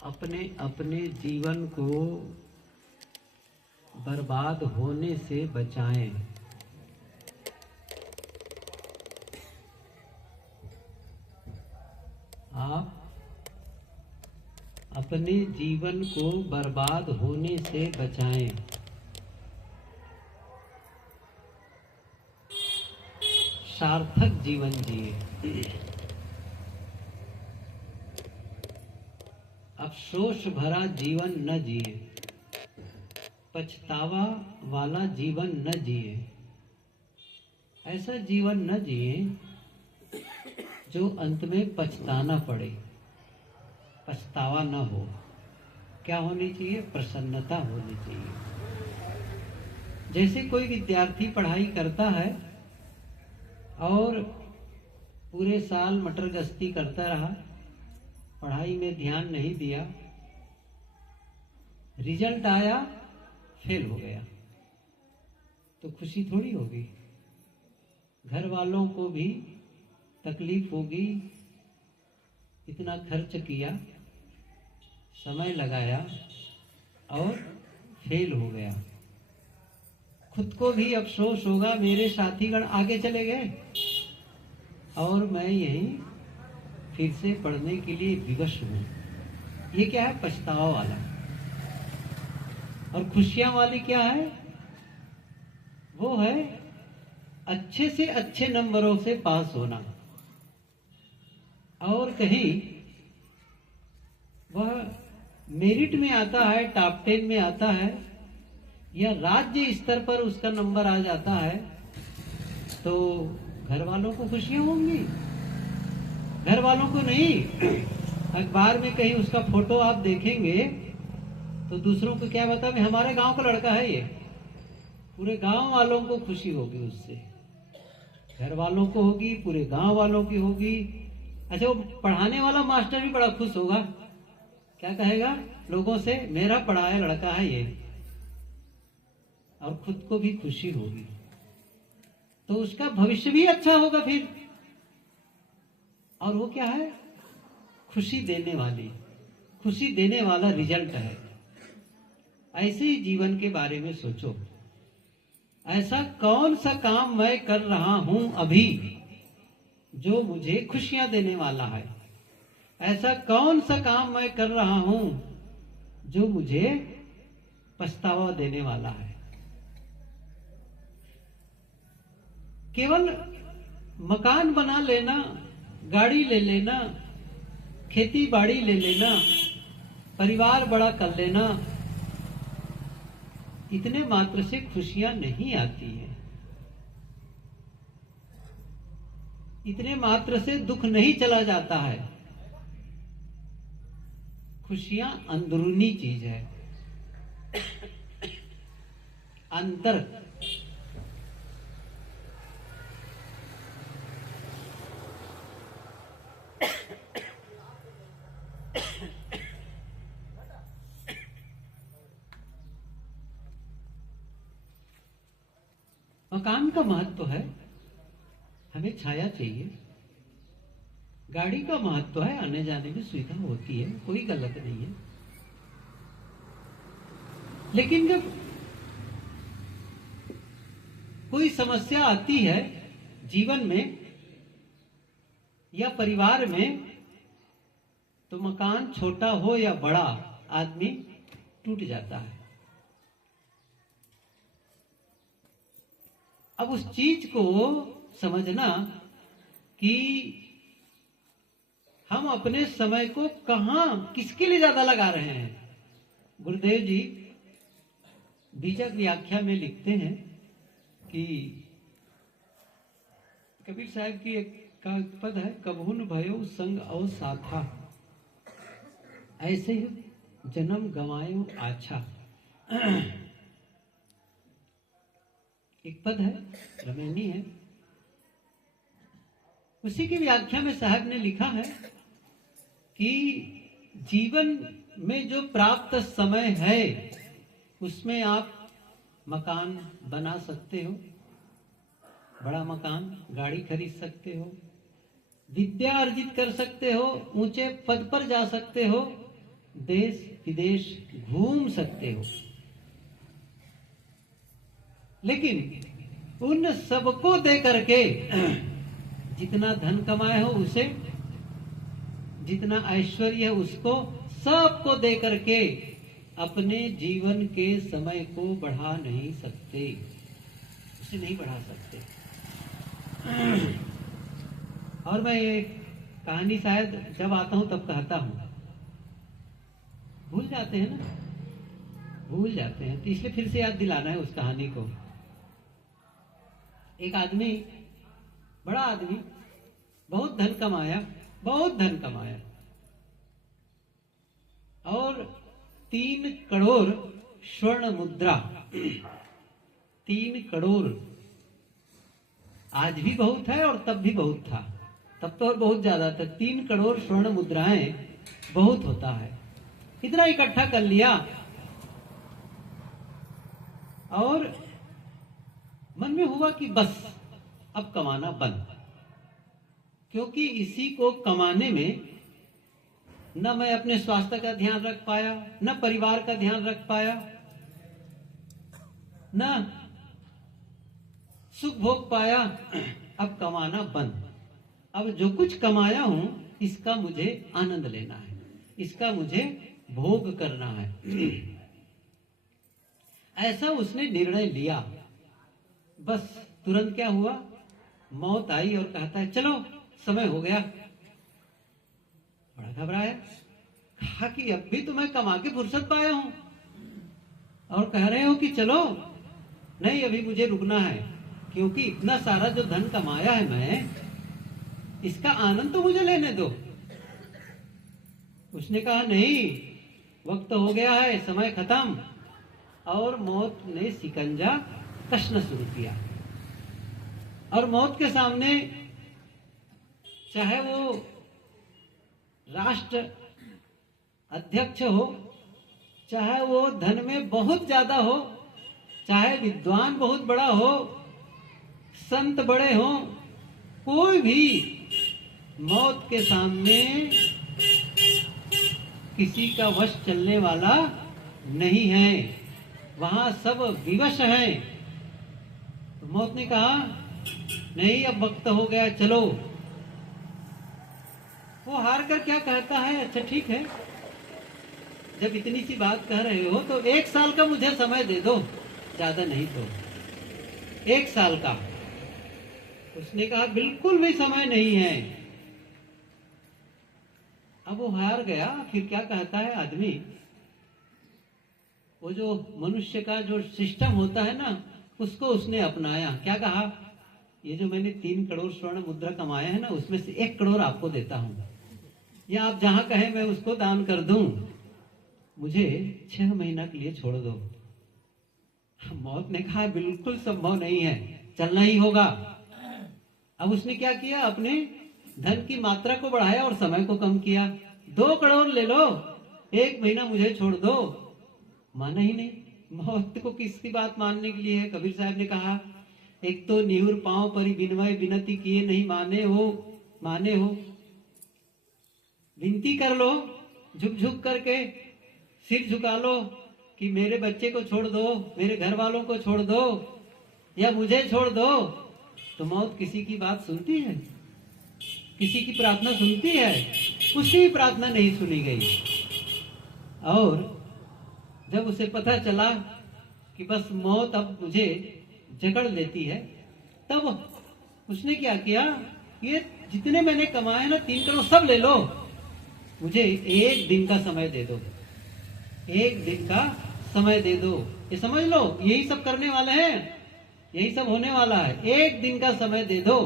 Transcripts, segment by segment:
अपने अपने जीवन को बर्बाद होने से बचाएं। आप अपने जीवन को बर्बाद होने से बचाएं। सार्थक जीवन जिए। अफसोस भरा जीवन न जिए, पछतावा वाला जीवन न जिए। ऐसा जीवन न जिए जो अंत में पछताना पड़े, पछतावा न हो। क्या होनी चाहिए? प्रसन्नता होनी चाहिए। जैसे कोई विद्यार्थी पढ़ाई करता है और पूरे साल मटर गश्ती करता रहा, पढ़ाई में ध्यान नहीं दिया, रिजल्ट आया फेल हो गया, तो खुशी थोड़ी होगी। घर वालों को भी तकलीफ होगी। इतना खर्च किया, समय लगाया और फेल हो गया। खुद को भी अफसोस होगा, मेरे साथीगण आगे चले गए और मैं यहीं फिर से पढ़ने के लिए विवश हूं। ये क्या है? पछतावा वाला। और खुशियां वाली क्या है? वो है अच्छे से अच्छे नंबरों से पास होना। और कहीं वह मेरिट में आता है, टॉप 10 में आता है, या राज्य स्तर पर उसका नंबर आ जाता है, तो घर वालों को खुशियां होंगी, घर वालों को नहीं। अखबार में कहीं उसका फोटो आप देखेंगे तो दूसरों को क्या बता, मैं हमारे गांव का लड़का है ये। पूरे गांव वालों को खुशी होगी उससे, घर वालों को होगी, पूरे गांव वालों की होगी। अच्छा, वो पढ़ाने वाला मास्टर भी बड़ा खुश होगा। क्या कहेगा लोगों से? मेरा पढ़ाया लड़का है ये। और खुद को भी खुशी होगी, तो उसका भविष्य भी अच्छा होगा फिर। और वो क्या है? खुशी देने वाली, खुशी देने वाला रिजल्ट है। ऐसे ही जीवन के बारे में सोचो। ऐसा कौन सा काम मैं कर रहा हूं अभी जो मुझे खुशियां देने वाला है? ऐसा कौन सा काम मैं कर रहा हूं जो मुझे पछतावा देने वाला है? केवल मकान बना लेना, गाड़ी ले लेना, खेती बाड़ी ले लेना, परिवार बड़ा कर लेना, इतने मात्र से खुशियां नहीं आती है। इतने मात्र से दुख नहीं चला जाता है। खुशियां अंदरूनी चीज है, अंतर। मकान का महत्व है, हमें छाया चाहिए। गाड़ी का महत्व है, आने जाने में सुविधा होती है, कोई गलत नहीं है। लेकिन जब कोई समस्या आती है जीवन में या परिवार में, तो मकान छोटा हो या बड़ा, आदमी टूट जाता है। अब उस चीज को समझना कि हम अपने समय को कहां, किसके लिए ज्यादा लगा रहे हैं। गुरुदेव जी बीजक व्याख्या में लिखते हैं कि कबीर साहब की एक का पद है, कबहुन भयो संग और साथा, ऐसे ही जन्म गंवायो आछा। एक पद है, रमेनी है। उसी की व्याख्या में साहब ने लिखा है कि जीवन में जो प्राप्त समय है उसमें आप मकान बना सकते हो, बड़ा मकान, गाड़ी खरीद सकते हो, विद्या अर्जित कर सकते हो, ऊंचे पद पर जा सकते हो, देश विदेश घूम सकते हो, लेकिन उन सबको दे करके जितना धन कमाए हो उसे, जितना ऐश्वर्य है उसको, सबको दे करके अपने जीवन के समय को बढ़ा नहीं सकते, उसे नहीं बढ़ा सकते। और मैं ये कहानी शायद जब आता हूं तब कहता हूं, भूल जाते हैं ना, भूल जाते हैं, तो इसलिए फिर से याद दिलाना है उस कहानी को। एक आदमी, बड़ा आदमी, बहुत धन कमाया, बहुत धन कमाया, और 3 करोड़ स्वर्ण मुद्रा, 3 करोड़ आज भी बहुत है और तब भी बहुत था, तब तो और बहुत ज्यादा था। 3 करोड़ स्वर्ण मुद्राएं बहुत होता है, इतना इकट्ठा कर लिया और मन में हुआ कि बस अब कमाना बंद, क्योंकि इसी को कमाने में न मैं अपने स्वास्थ्य का ध्यान रख पाया, न परिवार का ध्यान रख पाया, न सुख भोग पाया। अब कमाना बंद, अब जो कुछ कमाया हूं इसका मुझे आनंद लेना है, इसका मुझे भोग करना है। ऐसा उसने निर्णय लिया। बस तुरंत क्या हुआ, मौत आई और कहता है चलो समय हो गया। बड़ा घबराया, कहा कि अब भी तो मैं कमा के फुर्सत पाया हूं और कह रहे हो कि चलो, नहीं अभी मुझे रुकना है, क्योंकि इतना सारा जो धन कमाया है मैं, इसका आनंद तो मुझे लेने दो। उसने कहा नहीं, वक्त हो गया है, समय खत्म। और मौत ने शिकंजा कसना शुरू किया, और मौत के सामने चाहे वो राष्ट्र अध्यक्ष हो, चाहे वो धन में बहुत ज्यादा हो, चाहे विद्वान बहुत बड़ा हो, संत बड़े हो, कोई भी मौत के सामने किसी का वश चलने वाला नहीं है, वहां सब विवश हैं। तो मौत ने कहा नहीं, अब वक्त हो गया, चलो। वो हार कर क्या कहता है, अच्छा ठीक है, जब इतनी सी बात कह रहे हो तो 1 साल का मुझे समय दे दो, ज्यादा नहीं तो 1 साल का। उसने कहा बिल्कुल भी समय नहीं है। अब वो हार गया। फिर क्या कहता है आदमी, वो जो मनुष्य का जो सिस्टम होता है ना, उसको उसने अपनाया। क्या कहा, ये जो मैंने 3 करोड़ स्वर्ण मुद्रा कमाया है ना, उसमें से 1 करोड़ आपको देता हूं, या आप जहां कहें मैं उसको दान कर दूं, मुझे 6 महीना के लिए छोड़ दो। मौत ने कहा बिल्कुल संभव नहीं है, चलना ही होगा। अब उसने क्या किया, अपने धन की मात्रा को बढ़ाया और समय को कम किया। 2 करोड़ ले लो, 1 महीना मुझे छोड़ दो। माना ही नहीं। मौत को किसकी बात मानने के लिए है। कबीर साहब ने कहा, एक तो निहुर पांव परि बिनवय विनती किए नहीं माने हो। विनती कर लो, झुक झुक करके सिर झुका लो कि मेरे बच्चे को छोड़ दो, मेरे घर वालों को छोड़ दो, या मुझे छोड़ दो। तो मौत किसी की बात सुनती है, किसी की प्रार्थना सुनती है? उसकी भी प्रार्थना नहीं सुनी गई। और जब उसे पता चला कि बस मौत अब मुझे जकड़ लेती है, तब उसने क्या किया, ये जितने मैंने कमाए ना 3 करोड़ सब ले लो, मुझे 1 दिन का समय दे दो, 1 दिन का समय दे दो। ये समझ लो, यही सब करने वाले हैं, यही सब होने वाला है, 1 दिन का समय दे दो।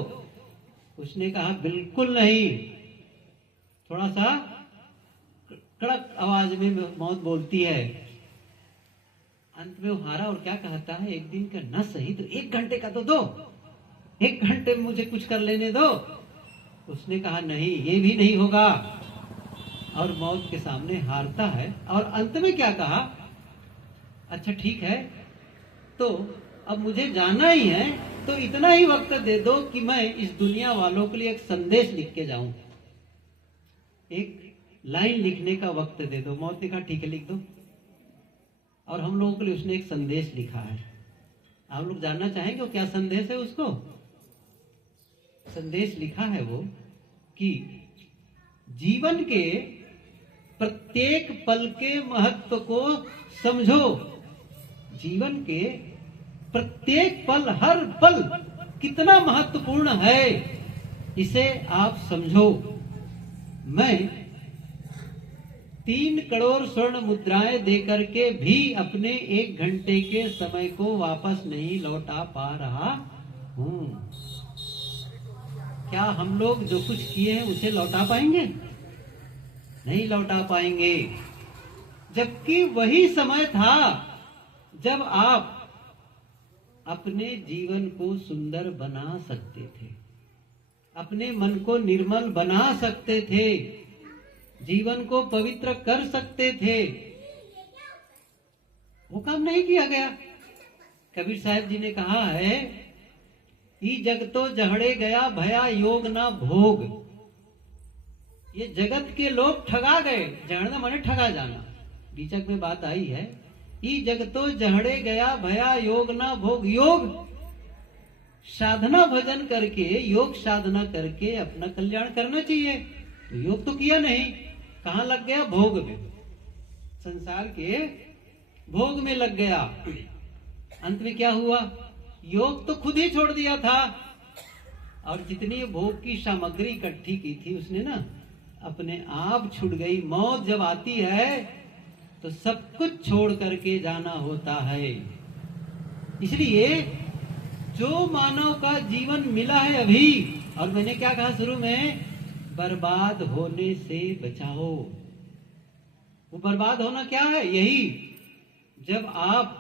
उसने कहा बिल्कुल नहीं। थोड़ा सा कड़क आवाज में मौत बोलती है। अंत में वो हारा और क्या कहता है, 1 दिन का न सही तो 1 घंटे का तो दो, 1 घंटे में मुझे कुछ कर लेने दो। उसने कहा नहीं, ये भी नहीं होगा, और मौत के सामने हारता है। और अंत में क्या कहा, अच्छा ठीक है, तो अब मुझे जाना ही है, तो इतना ही वक्त दे दो कि मैं इस दुनिया वालों के लिए एक संदेश लिख के जाऊं, एक लाइन लिखने का वक्त दे दो। मौत ने कहा ठीक है लिख दो। और हम लोगों के लिए उसने एक संदेश लिखा है। आप लोग जानना चाहेंगे वो क्या संदेश है? उसको संदेश लिखा है वो कि जीवन के प्रत्येक पल के महत्व को समझो। जीवन के प्रत्येक पल, हर पल कितना महत्वपूर्ण है, इसे आप समझो। मैं 3 करोड़ स्वर्ण मुद्राएं देकर के भी अपने 1 घंटे के समय को वापस नहीं लौटा पा रहा हूं। क्या हम लोग जो कुछ किए हैं उसे लौटा पाएंगे? नहीं लौटा पाएंगे। जबकि वही समय था जब आप अपने जीवन को सुंदर बना सकते थे, अपने मन को निर्मल बना सकते थे, जीवन को पवित्र कर सकते थे। वो काम नहीं किया गया। कबीर साहब जी ने कहा है, ई जग तो जहड़े गया भया योग ना भोग। ये जगत के लोग ठगा गए। जहड़ना माने ठगा जाना। बीचक में बात आई है, ई जग तो जहड़े गया भया योग ना भोग। योग साधना भजन करके, योग साधना करके अपना कल्याण करना चाहिए। तो योग तो किया नहीं, कहां लग गया? भोग में, संसार के भोग में लग गया। अंत में क्या हुआ? योग तो खुद ही छोड़ दिया था, और जितनी भोग की सामग्री इकट्ठी की थी उसने ना अपने आप छूट गई। मौत जब आती है तो सब कुछ छोड़ करके जाना होता है। इसलिए जो मानव का जीवन मिला है अभी, और मैंने क्या कहा शुरू में, बर्बाद होने से बचाओ। वो बर्बाद होना क्या है? यही जब आप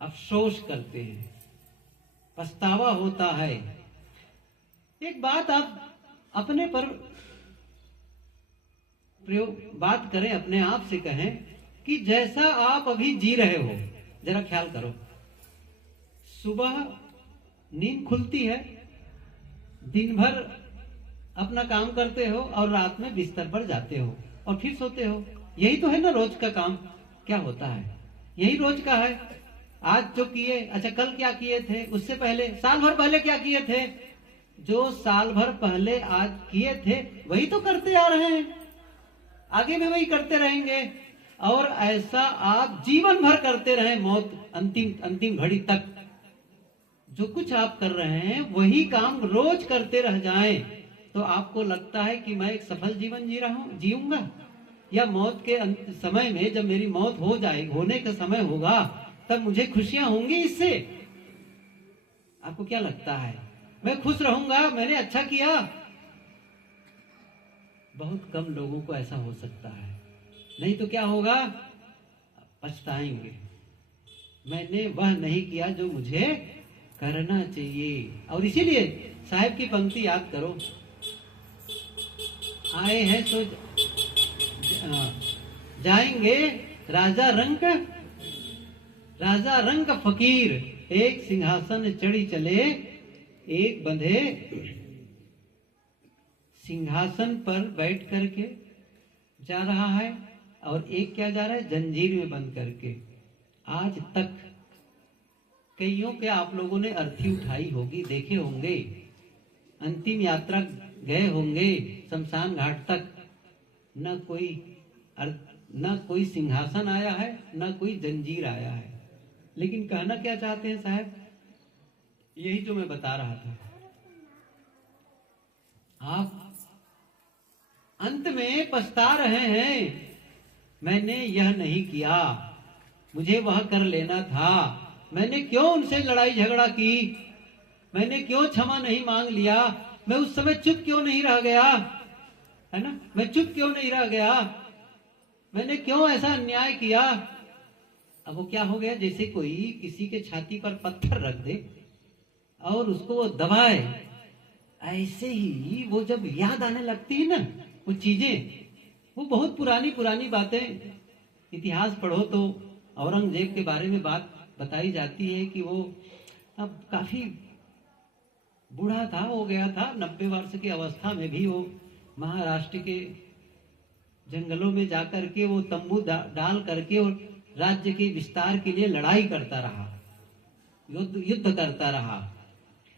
अफसोस करते हैं, पछतावा होता है। एक बात आप अपने पर बात करें, अपने आप से कहें कि जैसा आप अभी जी रहे हो, जरा ख्याल करो। सुबह नींद खुलती है, दिन भर अपना काम करते हो और रात में बिस्तर पर जाते हो और फिर सोते हो। यही तो है ना रोज का काम। क्या होता है? यही रोज का है। आज जो किए, अच्छा कल क्या किए थे, उससे पहले साल भर पहले क्या किए थे, जो साल भर पहले आज किए थे वही तो करते आ रहे हैं, आगे भी वही करते रहेंगे। और ऐसा आप जीवन भर करते रहे, मौत अंतिम घड़ी तक जो कुछ आप कर रहे हैं वही काम रोज करते रह जाएं, तो आपको लगता है कि मैं एक सफल जीवन जीऊंगा? या मौत के समय में जब मेरी मौत होने का समय होगा तब मुझे खुशियां होंगी इससे? आपको क्या लगता है? मैं खुश रहूंगा, मैंने अच्छा किया? बहुत कम लोगों को ऐसा हो सकता है। नहीं तो क्या होगा? पछताएंगे, मैंने वह नहीं किया जो मुझे करना चाहिए। और इसीलिए साहब की पंक्ति याद करो, आए हैं तो जाएंगे राजा रंग फकीर, एक सिंहासन चढ़ी चले एक बंधे। सिंहासन पर बैठ करके जा रहा है और एक क्या जा रहा है? जंजीर में बंद करके। आज तक कईयों के आप लोगों ने अर्थी उठाई होगी, देखे होंगे, अंतिम यात्रा गए होंगे शमशान घाट तक। न कोई सिंहासन आया है, न कोई जंजीर आया है। लेकिन कहना क्या चाहते हैं साहब? यही जो मैं बता रहा था। आप अंत में पछता रहे हैं, मैंने यह नहीं किया, मुझे वह कर लेना था, मैंने क्यों उनसे लड़ाई झगड़ा की, मैंने क्यों क्षमा नहीं मांग लिया, मैं उस समय चुप क्यों नहीं रह गया, है ना? मैं चुप क्यों नहीं रह गया, मैंने क्यों ऐसा अन्याय किया? अब वो क्या हो गया? जैसे कोई किसी के छाती पर पत्थर रख दे और उसको वो दबाए, ऐसे ही वो जब याद आने लगती है ना वो चीजें, वो बहुत पुरानी बातें। इतिहास पढ़ो तो औरंगजेब के बारे में बात बताई जाती है कि वो अब काफी बूढ़ा था, हो गया था, 90 वर्ष की अवस्था में भी वो महाराष्ट्र के जंगलों में जाकर के वो तंबू डाल करके और राज्य के विस्तार के लिए लड़ाई करता रहा, युद्ध करता रहा।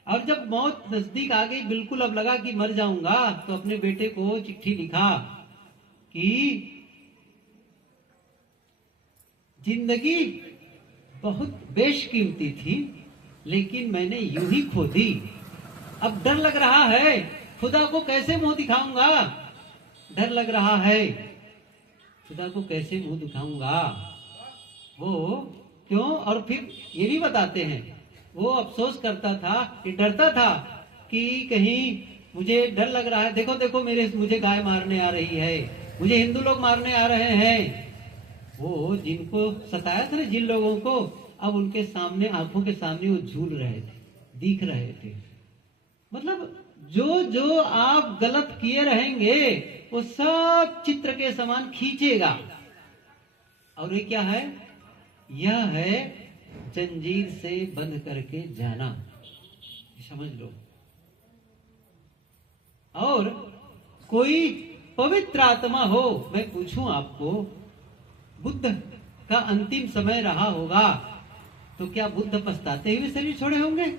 और जब मौत नजदीक आ गई, बिल्कुल अब लगा कि मर जाऊंगा, तो अपने बेटे को चिट्ठी लिखा कि जिंदगी बहुत बेशकीमती थी, लेकिन मैंने यूं ही खो दी। अब डर लग रहा है, खुदा को कैसे मुंह दिखाऊंगा, डर लग रहा है, खुदा को कैसे मुंह दिखाऊंगा। वो क्यों? और फिर ये भी बताते हैं, वो अफसोस करता था, कि डरता था कि कहीं मुझे डर लग रहा है, देखो देखो मुझे गाय मारने आ रही है, मुझे हिंदू लोग मारने आ रहे हैं। वो जिनको सताया था ना, जिन लोगों को, अब उनके सामने, आंखों के सामने वो झूल रहे थे, दिख रहे थे। मतलब जो जो आप गलत किए रहेंगे वो सब चित्र के समान खींचेगा। और ये क्या है? यह है जंजीर से बंध करके जाना, समझ लो। और कोई पवित्र आत्मा हो, मैं पूछूं आपको, बुद्ध का अंतिम समय रहा होगा, तो क्या बुद्ध पछताते हुए शरीर छोड़े होंगे?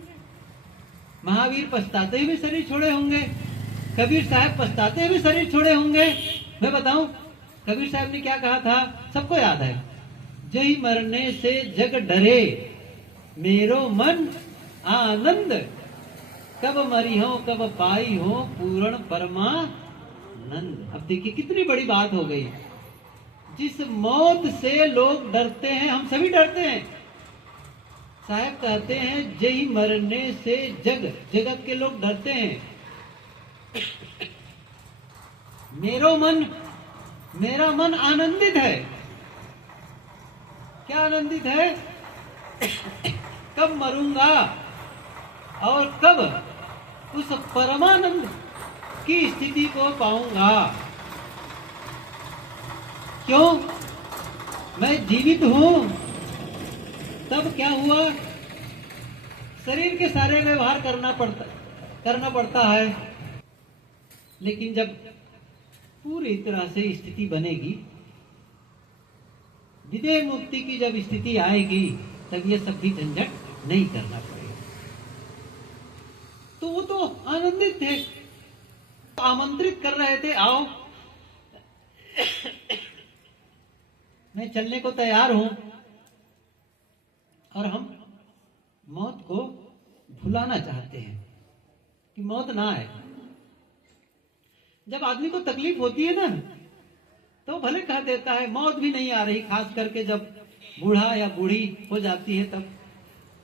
महावीर पछताते हुए शरीर छोड़े होंगे? कबीर साहब पछताते हुए शरीर छोड़े होंगे? मैं बताऊं, कबीर साहब ने क्या कहा था, सबको याद है, जय मरने से जग डरे, मेरो मन आनंद, कब मरी हो कब पाई हो पूर्ण परमानंद। अब देखिए कितनी बड़ी बात हो गई। जिस मौत से लोग डरते हैं, हम सभी डरते हैं। साहब कहते हैं जय मरने से जगत के लोग डरते हैं। मेरा मन आनंदित है। क्या आनंदित है? कब मरूंगा और कब उस परमानंद की स्थिति को पाऊंगा। क्यों? मैं जीवित हूं, तब क्या हुआ, शरीर के सारे व्यवहार करना पड़ता है, लेकिन जब पूरी तरह से स्थिति बनेगी, विदेह मुक्ति की जब स्थिति आएगी, तब ये सब भी झंझट नहीं करना पड़ेगा। तो वो तो आनंदित थे, आमंत्रित कर रहे थे, आओ मैं चलने को तैयार हूं। और हम मौत को भुलाना चाहते हैं कि मौत ना आए। जब आदमी को तकलीफ होती है ना, तो भले कह देता है मौत भी नहीं आ रही, खास करके जब बूढ़ा या बूढ़ी हो जाती है, तब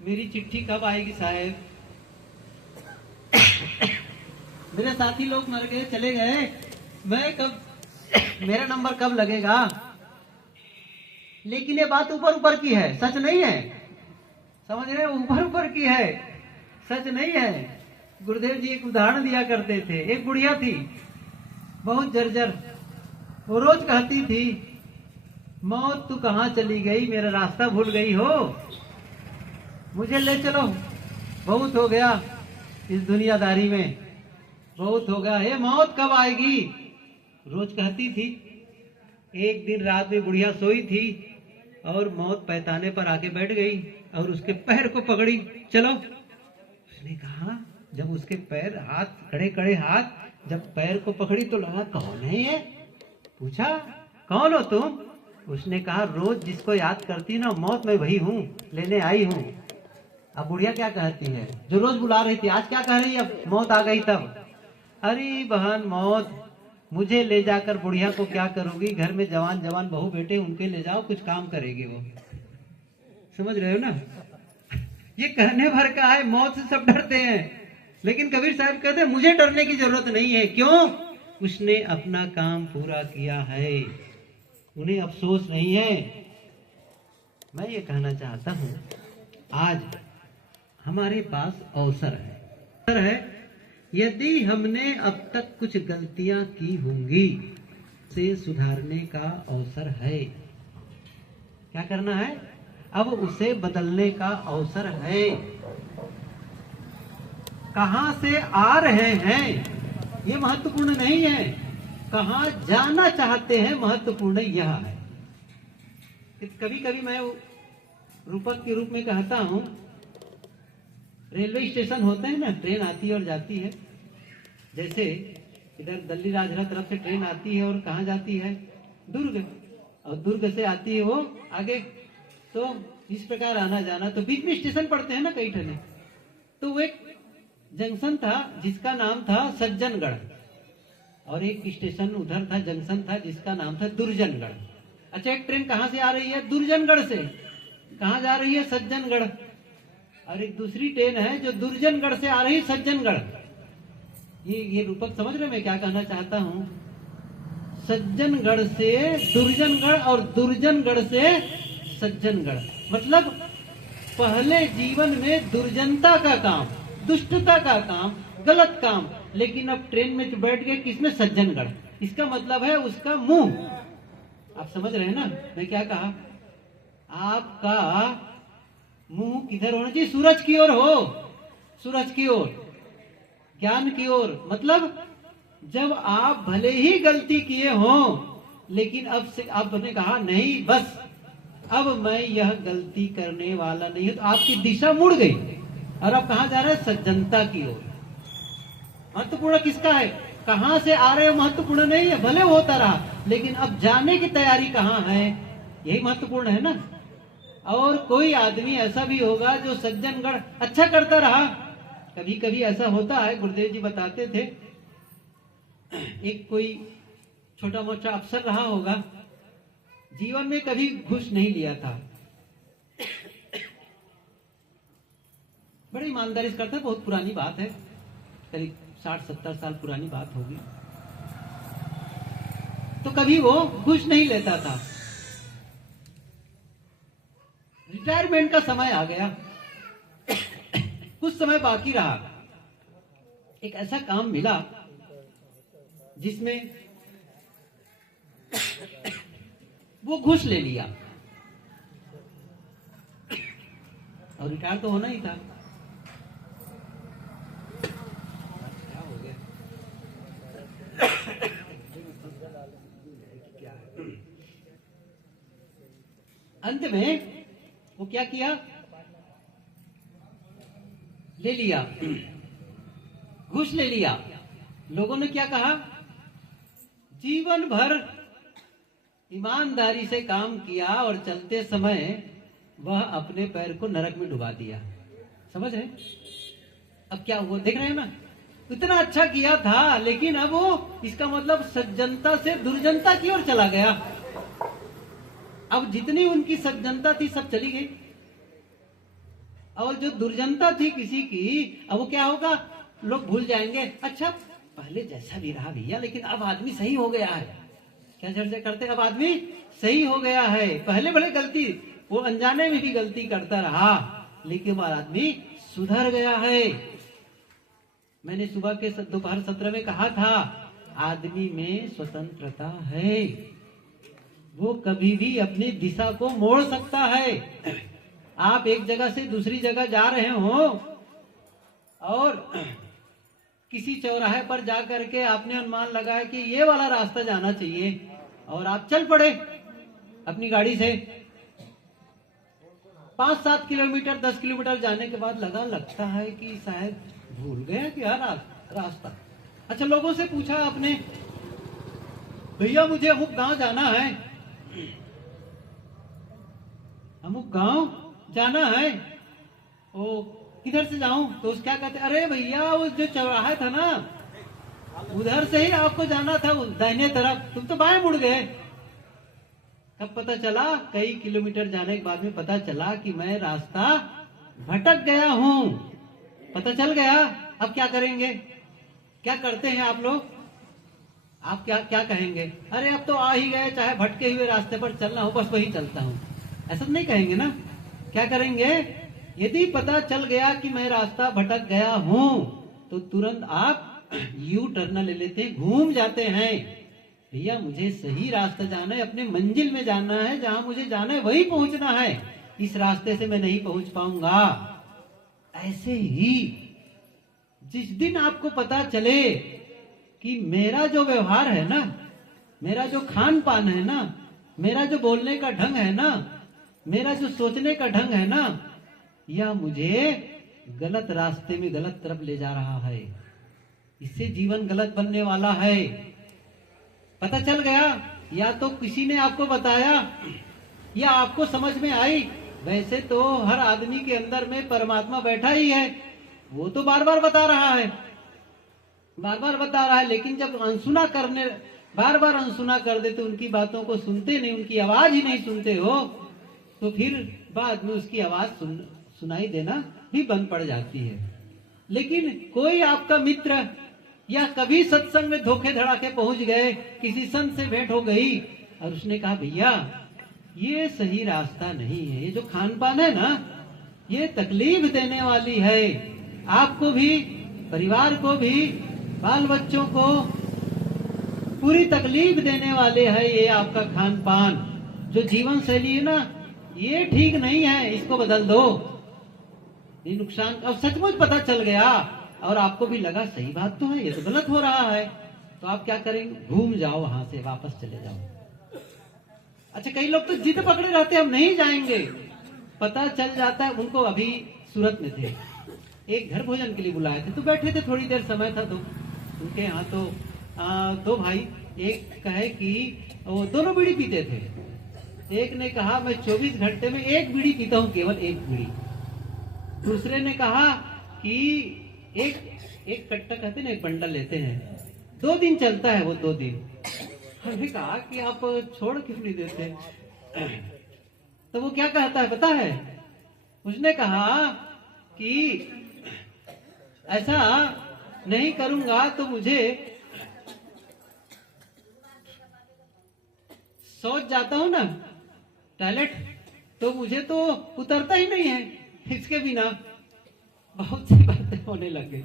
मेरी चिट्ठी कब आएगी साहब, मेरे साथी लोग मर गए, चले गए, मैं कब, मेरा नंबर कब लगेगा। लेकिन ये बात ऊपर ऊपर की है, सच नहीं है, समझ रहे? ऊपर ऊपर की है, सच नहीं है। गुरुदेव जी एक उदाहरण दिया करते थे। एक बुढ़िया थी, बहुत जर्जर, वो रोज कहती थी, मौत तू कहाँ चली गई, मेरा रास्ता भूल गई हो, मुझे ले चलो, बहुत हो गया इस दुनियादारी में, बहुत हो गया, हे मौत कब आएगी, रोज कहती थी। एक दिन रात में बुढ़िया सोई थी और मौत पैताने पर आके बैठ गई और उसके पैर को पकड़ी, चलो। उसने कहा, जब उसके पैर, हाथ, कड़े कड़े हाथ जब पैर को पकड़ी तो लगा कौन है ये, पूछा कौन हो तुम? उसने कहा रोज जिसको याद करती ना मौत, मैं वही हूँ, लेने आई हूँ। अब बुढ़िया क्या कहती है, जो रोज बुला रही थी, आज क्या कह रही है, अब मौत आ गई तब, अरे बहन मौत, मुझे ले जाकर बुढ़िया को क्या करोगी, घर में जवान जवान बहू बेटे, उनके ले जाओ, कुछ काम करेगी वो। समझ रहे हो ना? ये कहने भर का है, मौत से सब डरते हैं, लेकिन कबीर साहब कहते हैं मुझे डरने की जरूरत नहीं है। क्यों? उसने अपना काम पूरा किया है, उन्हें अफसोस नहीं है। मैं ये कहना चाहता हूं, आज हमारे पास अवसर है, यदि हमने अब तक कुछ गलतियां की होंगी, से सुधारने का अवसर है। क्या करना है? अब उसे बदलने का अवसर है। कहां से आ रहे हैं ये महत्वपूर्ण नहीं है, कहां जाना चाहते हैं, महत्वपूर्ण यह है। कभी कभी मैं रूपक के रूप में कहता हूं, रेलवे स्टेशन होते हैं ना, ट्रेन आती है और जाती है। जैसे इधर दिल्ली राजधानी तरफ से ट्रेन आती है और कहाँ जाती है, दुर्ग, और दुर्ग से आती है वो आगे। तो इस प्रकार आना जाना, तो बीच में स्टेशन पड़ते हैं ना कई ठने। तो वो एक जंक्शन था जिसका नाम था सज्जनगढ़, और एक स्टेशन उधर था, जंक्शन था जिसका नाम था दुर्जनगढ़। अच्छा, एक ट्रेन कहाँ से आ रही है, दुर्जनगढ़ से, कहाँ जा रही है, सज्जनगढ़। और एक दूसरी ट्रेन है जो दुर्जनगढ़ से आ रही है सज्जनगढ़। ये रूपक समझ रहे मैं क्या कहना चाहता हूं? सज्जनगढ़ से दुर्जनगढ़ और दुर्जनगढ़ से सज्जनगढ़, मतलब पहले जीवन में दुर्जनता का काम, दुष्टता का काम, गलत काम, लेकिन अब ट्रेन में बैठ गए किसमें, सज्जनगढ़। इसका मतलब है उसका मुंह। आप समझ रहे हैं ना मैं क्या कहा? आपका मुंह किधर होना चाहिए, सूरज की ओर हो, सूरज की ओर, ज्ञान की ओर। मतलब जब आप भले ही गलती किए हो, लेकिन अब से आपने कहा नहीं, बस अब मैं यह गलती करने वाला नहीं हूं, तो आपकी दिशा मुड़ गई और अब कहां जा रहे हैं, सज्जनता की ओर। महत्वपूर्ण किसका है, कहां से आ रहे हो महत्वपूर्ण नहीं है, भले होता रहा, लेकिन अब जाने की तैयारी कहां है, यही महत्वपूर्ण है ना। और कोई आदमी ऐसा भी होगा जो सज्जनगढ़ अच्छा करता रहा। कभी कभी ऐसा होता है, गुरुदेव जी बताते थे, एक कोई छोटा मोटा अफसर रहा होगा, जीवन में कभी घूस नहीं लिया था, बड़ी ईमानदारी से करता, बहुत पुरानी बात है, करीब 60-70 साल पुरानी बात होगी। तो कभी वो घूस नहीं लेता था। रिटायरमेंट का समय आ गया, कुछ समय बाकी रहा, एक ऐसा काम मिला जिसमें वो घूस ले लिया, और रिटायर तो होना ही था। क्या हो गया? अंत में वो क्या किया, ले लिया, घूस ले लिया। लोगों ने क्या कहा, जीवन भर ईमानदारी से काम किया और चलते समय वह अपने पैर को नरक में डुबा दिया। समझ रहे? अब क्या हुआ, देख रहे हैं ना, इतना अच्छा किया था, लेकिन अब वो, इसका मतलब सज्जनता से दुर्जनता की ओर चला गया। अब जितनी उनकी सज्जनता थी सब चली गई, और जो दुर्जनता थी किसी की, अब वो क्या होगा, लोग भूल जाएंगे, अच्छा पहले जैसा भी रहा भैया, लेकिन अब आदमी सही हो गया है। क्या चर्चा करते, अब आदमी सही हो गया है, पहले भले गलती, वो अनजाने में भी गलती करता रहा, लेकिन अब आदमी सुधर गया है। मैंने सुबह के दोपहर सत्र में कहा था, आदमी में स्वतंत्रता है, वो कभी भी अपनी दिशा को मोड़ सकता है। आप एक जगह से दूसरी जगह जा रहे हो और किसी चौराहे पर जा करके आपने अनुमान लगाया कि ये वाला रास्ता जाना चाहिए, और आप चल पड़े अपनी गाड़ी से। 5-7 किलोमीटर 10 किलोमीटर जाने के बाद लगता है कि शायद भूल गया क्या रास्ता। अच्छा, लोगों से पूछा आपने, भैया मुझे अमुक गांव जाना है, अमुक गांव जाना है, ओ किधर से जाऊं? तो उस क्या कहते, अरे भैया वो जो चौराहा था ना, उधर से ही आपको जाना था, दाहिने तरफ, तुम तो बाएं मुड़ गए। कब पता चला, कई किलोमीटर जाने के बाद में पता चला कि मैं रास्ता भटक गया हूं, पता चल गया। अब क्या करेंगे, क्या करते हैं आप लोग, आप क्या क्या कहेंगे, अरे अब तो आ ही गए, चाहे भटके हुए रास्ते पर चलना हो, बस वही चलता हूं, ऐसा तो नहीं कहेंगे ना। क्या करेंगे, यदि पता चल गया कि मैं रास्ता भटक गया हूं, तो तुरंत आप यू टर्न ले लेते, घूम जाते हैं। भैया मुझे सही रास्ता जाना है, अपने मंजिल में जाना है, जहां मुझे जाना है वही पहुंचना है, इस रास्ते से मैं नहीं पहुंच पाऊंगा। ऐसे ही जिस दिन आपको पता चले कि मेरा जो व्यवहार है ना, मेरा जो खान पान है ना, मेरा जो बोलने का ढंग है ना, मेरा जो सोचने का ढंग है ना, यह मुझे गलत रास्ते में गलत तरफ ले जा रहा है। इससे जीवन गलत बनने वाला है। पता चल गया? या तो किसी ने आपको बताया या आपको समझ में आई। वैसे तो हर आदमी के अंदर में परमात्मा बैठा ही है, वो तो बार बार बता रहा है, बार बार बता रहा है। लेकिन जब अनसुना करने, बार बार अनसुना कर देते, उनकी बातों को सुनते नहीं, उनकी आवाज ही नहीं सुनते हो, तो फिर बाद में उसकी आवाज सुनाई देना भी बंद पड़ जाती है। लेकिन कोई आपका मित्र या कभी सत्संग में धोखे धड़ाके पहुंच गए, किसी संत से भेंट हो गई और उसने कहा भैया ये सही रास्ता नहीं है, ये जो खान पान है ना ये तकलीफ देने वाली है, आपको भी, परिवार को भी, बाल बच्चों को पूरी तकलीफ देने वाले है। ये आपका खान पान, जो जीवन शैली है ना, ये ठीक नहीं है, इसको बदल दो। ये नुकसान, अब सचमुच पता चल गया और आपको भी लगा सही बात तो है, ये तो गलत हो रहा है, तो आप क्या करेंगे? घूम जाओ, वहां से वापस चले जाओ। अच्छा, कई लोग तो जिद पकड़े रहते, हम नहीं जाएंगे। पता चल जाता है उनको, अभी सूरत में थे, एक घर भोजन के लिए बुलाए थे, तो बैठे थे, थोड़ी देर समय था, तो उनके यहाँ तो दो भाई, एक कहे कि वो दोनों बीड़ी पीते थे। एक ने कहा मैं 24 घंटे में एक बीड़ी पीता हूँ, केवल एक बीड़ी। दूसरे ने कहा कि एक कट्टा कहते हैं ना, एक बंडल लेते हैं, 2 दिन चलता है वो, 2 दिन। हमने कहा कि आप छोड़ क्यों नहीं देते? तो वो क्या कहता है पता है? उसने कहा कि ऐसा नहीं करूंगा तो मुझे सोच जाता हूं ना टॉयलेट, तो मुझे तो उतरता ही नहीं है इसके बिना। बहुत सी बातें होने लग गई।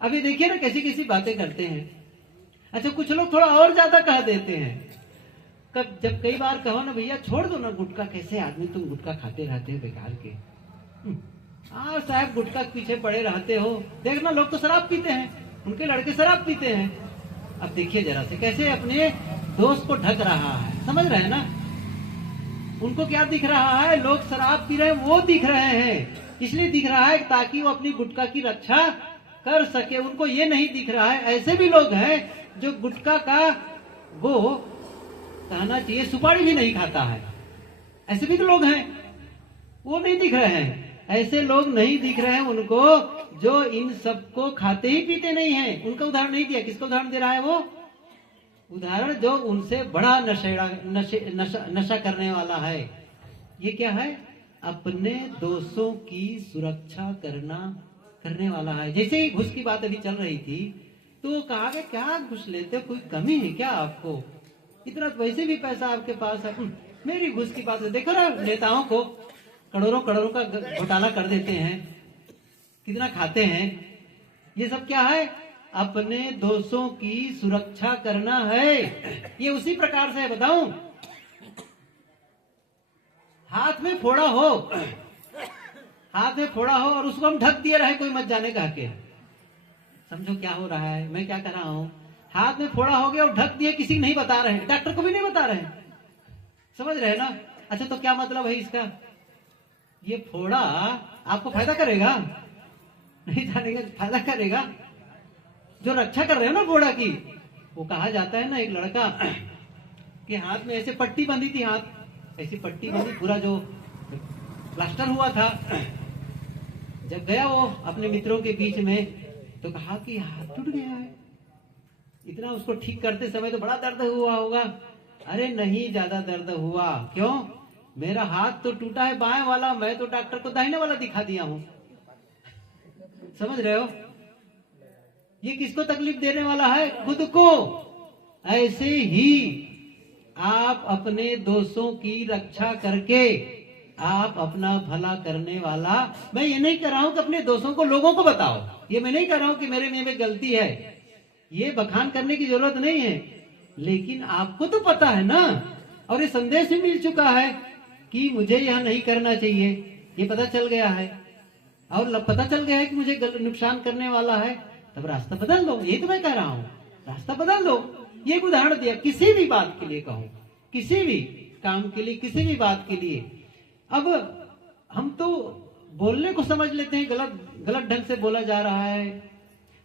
अभी देखिए ना कैसी कैसी बातें करते हैं। अच्छा, कुछ लोग थोड़ा और ज्यादा कह देते हैं। कब जब कई बार कहो ना भैया छोड़ दो ना गुटखा, कैसे आदमी तुम गुटखा खाते रहते हो बेकार के, हाँ साहब गुटखा के पीछे पड़े रहते हो। देखना लोग तो शराब पीते हैं, उनके लड़के शराब पीते हैं। अब देखिए जरा से कैसे अपने दोस्त को ढक रहा है, समझ रहे हैं ना? उनको क्या दिख रहा है? लोग शराब पी रहे हैं वो दिख रहे हैं, इसलिए दिख रहा है ताकि वो अपनी गुटखा की रक्षा कर सके। उनको ये नहीं दिख रहा है ऐसे भी लोग हैं जो गुटखा का, वो कहना चाहिए सुपारी भी नहीं खाता है, ऐसे भी तो लोग हैं, वो नहीं दिख रहे हैं। ऐसे लोग नहीं दिख रहे हैं उनको जो इन सबको खाते ही पीते नहीं हैं। उनका उदाहरण नहीं दिया, किसका उदाहरण दे रहा है? वो उदाहरण जो उनसे बड़ा नशा करने वाला है। ये क्या है? अपने दोषों की सुरक्षा करने वाला है। जैसे ही घुस की बात अभी चल रही थी तो कहा कि क्या घुस लेते हो, कोई कमी है क्या आपको? इतना तो वैसे भी पैसा आपके पास है, मेरी घुस की बात है। देखो ना नेताओं को करोड़ों करोड़ों का घोटाला कर देते हैं, कितना खाते हैं। ये सब क्या है? अपने दोषों की सुरक्षा करना है। ये उसी प्रकार से है, बताऊं, हाथ में फोड़ा हो, हाथ में फोड़ा हो और उसको हम ढक दिए रहे, कोई मत जाने कह के। समझो क्या हो रहा है, मैं क्या कर रहा हूं? हाथ में फोड़ा हो गया और ढक दिए, किसी नहीं बता रहे, डॉक्टर को भी नहीं बता रहे, समझ रहे ना? अच्छा, तो क्या मतलब है इसका? ये फोड़ा आपको फायदा करेगा? नहीं जानेगा, फायदा करेगा। जो रक्षा कर रहे हो ना फोड़ा की, वो कहा जाता है ना, एक लड़का के हाथ में ऐसे पट्टी बंधी थी, हाथ ऐसी पट्टी बंधी, पूरा जो प्लास्टर हुआ था। जब गया वो अपने मित्रों के बीच में तो कहा कि हाथ टूट गया है। इतना उसको ठीक करते समय तो बड़ा दर्द हुआ होगा। अरे नहीं, ज्यादा दर्द हुआ। क्यों? मेरा हाथ तो टूटा है बाएं वाला, मैं तो डॉक्टर को दाहिने वाला दिखा दिया हूं। समझ रहे हो? ये किसको तकलीफ देने वाला है? खुद को। ऐसे ही आप अपने दोषों की रक्षा करके आप अपना भला करने वाला। मैं ये नहीं कर रहा हूं कि अपने दोषों को लोगों को बताओ, ये मैं नहीं कर रहा हूं कि मेरे में गलती है, ये बखान करने की जरूरत नहीं है। लेकिन आपको तो पता है ना, और ये संदेश भी मिल चुका है कि मुझे यह नहीं करना चाहिए, ये पता चल गया है, और पता चल गया है कि मुझे नुकसान करने वाला है। तब रास्ता बदल दो, यही तो मैं कह रहा हूँ, रास्ता बदल दो। ये एक उदाहरण दिया, किसी भी बात के लिए कहो, किसी भी काम के लिए, किसी भी बात के लिए। अब हम तो बोलने को समझ लेते हैं, गलत ढंग से बोला जा रहा है,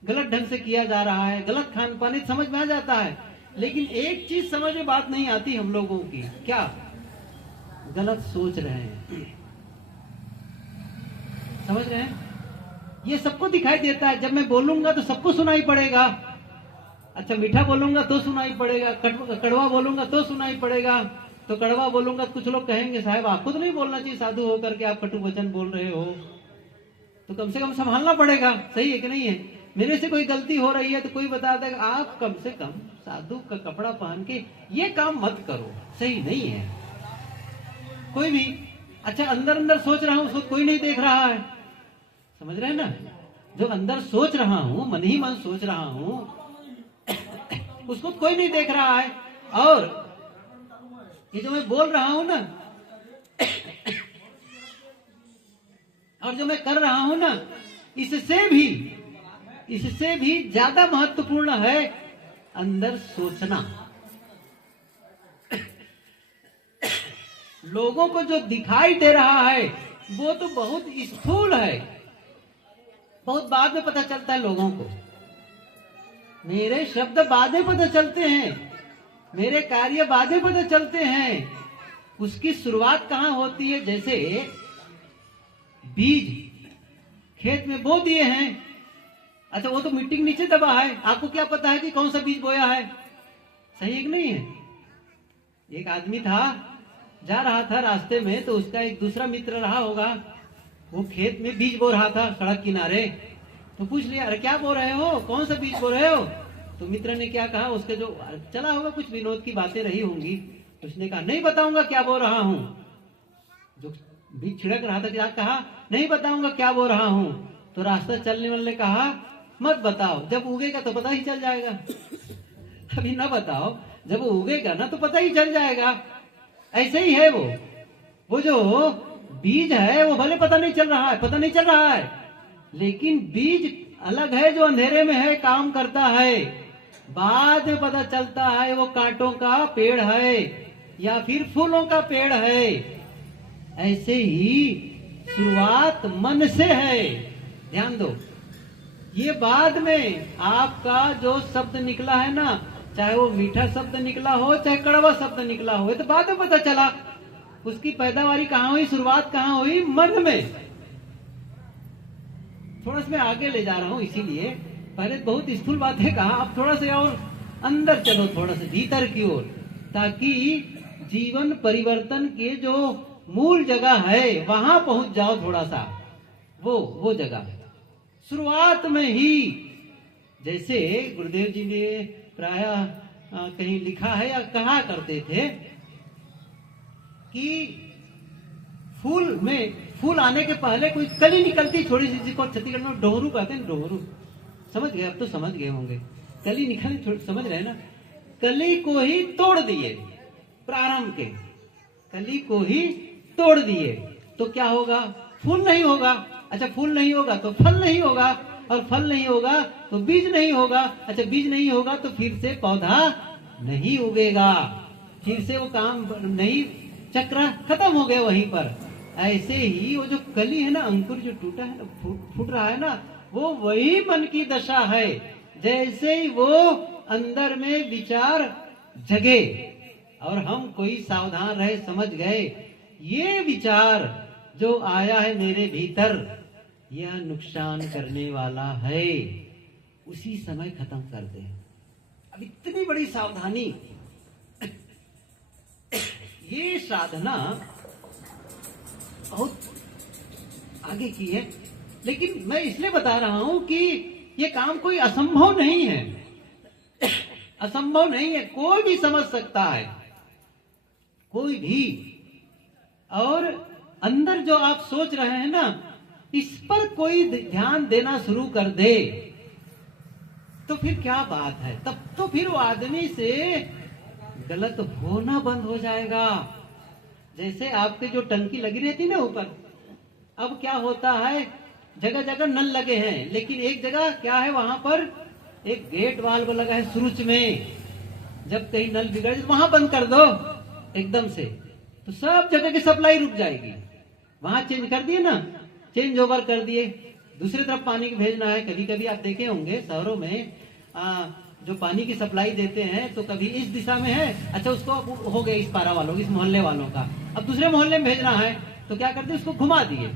गलत ढंग से किया जा रहा है, गलत खान पान समझ में आ जाता है, लेकिन एक चीज समझ में बात नहीं आती हम लोगों की, क्या? गलत सोच रहे हैं। समझ रहे हैं? ये सबको दिखाई देता है। जब मैं बोलूंगा तो सबको सुनाई पड़ेगा। अच्छा, मीठा बोलूंगा तो सुनाई पड़ेगा, कड़वा बोलूंगा तो सुनाई पड़ेगा। तो कड़वा बोलूंगा तो कुछ लोग कहेंगे साहब आपको तो नहीं बोलना चाहिए, साधु होकर के आप कटु वचन बोल रहे हो, तो कम से कम संभालना पड़ेगा। सही है कि नहीं है? मेरे से कोई गलती हो रही है तो कोई बता देगा आप कम से कम साधु का कपड़ा पहन के ये काम मत करो, सही नहीं है। कोई भी अच्छा अंदर अंदर सोच रहा हूं, उसको कोई नहीं देख रहा है। समझ रहे हैं ना? जो अंदर सोच रहा हूं, मन ही मन सोच रहा हूं, उसको कोई नहीं देख रहा है। और ये जो मैं बोल रहा हूं ना, और जो मैं कर रहा हूं ना, इससे भी ज्यादा महत्वपूर्ण है अंदर सोचना। लोगों को जो दिखाई दे रहा है वो तो बहुत स्थूल है, बहुत बाद में पता चलता है लोगों को। मेरे शब्द बाद में पता चलते हैं, मेरे कार्य बाद में पता चलते हैं। उसकी शुरुआत कहां होती है? जैसे बीज खेत में बो दिए हैं, अच्छा वो तो मिट्टी के नीचे दबा है, आपको क्या पता है कि कौन सा बीज बोया है? सही है कि नहीं है? एक आदमी था, जा रहा था रास्ते में, तो उसका एक दूसरा मित्र रहा होगा, वो खेत में बीज बो रहा था सड़क किनारे। तो पूछ लिया, अरे क्या बो रहे हो, कौन सा बीज बो रहे हो? तो मित्र ने क्या कहा, उसके जो चला होगा, कुछ विनोद की बातें रही होंगी, उसने कहा नहीं बताऊंगा क्या बो रहा हूं। जो बीज छिड़क रहा था, क्या कहा, नहीं बताऊंगा क्या बो रहा हूं। तो रास्ता चलने वाले कहा मत बताओ, जब उगेगा तो पता ही चल जाएगा। अभी ना बताओ, जब उगेगा ना तो पता ही चल जाएगा। ऐसे ही है वो जो बीज है वो भले पता नहीं चल रहा है, लेकिन बीज अलग है जो अंधेरे में है, काम करता है, बाद में पता चलता है वो कांटों का पेड़ है या फिर फूलों का पेड़ है। ऐसे ही शुरुआत मन से है, ध्यान दो। ये बाद में आपका जो शब्द निकला है ना, चाहे वो मीठा शब्द निकला हो चाहे कड़वा शब्द निकला हो, ये तो बाद में पता चला। उसकी पैदावारी कहाँ हुई, शुरुआत कहाँ हुई? मन में। थोड़ा सा मैं आगे ले जा रहा हूं, इसीलिए पहले बहुत स्थूल बातें कहा, अब थोड़ा सा और अंदर चलो, थोड़ा सा भीतर की ओर, ताकि जीवन परिवर्तन के जो मूल जगह है वहां पहुंच जाओ। थोड़ा सा वो जगह शुरुआत में ही, जैसे गुरुदेव जी ने प्राय कहीं लिखा है या कहा करते थे कि फूल आने के पहले कोई कली निकलती छोटी सी, जिसको छत्तीसगढ़ में डोहरू कहते हैं, डोहरू। समझ गए? अब तो समझ गए होंगे। कली निकली, समझ रहे ना? कली को ही तोड़ दिए, प्रारंभ के कली को ही तोड़ दिए तो क्या होगा? फूल नहीं होगा। अच्छा, फूल नहीं होगा तो फल नहीं होगा, और फल नहीं होगा तो बीज नहीं होगा। अच्छा, बीज नहीं होगा तो फिर से पौधा नहीं उगेगा, फिर से वो काम नहीं, चक्र खत्म हो गया वहीं पर। ऐसे ही वो जो कली है ना, अंकुर जो टूटा है ना, फूट रहा है ना, वो वही मन की दशा है। जैसे ही वो अंदर में विचार जगे और हम कोई सावधान रहे, समझ गए ये विचार जो आया है मेरे भीतर यह नुकसान करने वाला है, उसी समय खत्म कर दे। अब इतनी बड़ी सावधानी, ये साधना बहुत आगे की है, लेकिन मैं इसलिए बता रहा हूं कि ये काम कोई असंभव नहीं है, असंभव नहीं है, कोई भी समझ सकता है, कोई भी। और अंदर जो आप सोच रहे हैं ना, इस पर कोई ध्यान देना शुरू कर दे तो फिर क्या बात है, तब तो फिर वो आदमी से गलत होना बंद हो जाएगा। जैसे आपके जो टंकी लगी रहती ना ऊपर, अब क्या होता है, जगह जगह नल लगे हैं, लेकिन एक जगह क्या है, वहां पर एक गेट वाल्व लगा है सुरुच में। जब कहीं नल बिगड़ जाए वहां बंद कर दो एकदम से, तो सब जगह की सप्लाई रुक जाएगी। वहां चेंज कर दिए ना, चेंज ओवर कर दिए, दूसरी तरफ पानी भेजना है। कभी कभी आप देखे होंगे शहरों में जो पानी की सप्लाई देते हैं, तो कभी इस दिशा में है, अच्छा उसको हो गया इस पारा वालों, इस मोहल्ले वालों का, अब दूसरे मोहल्ले में भेजना है, तो क्या करते उसको घुमा दिए।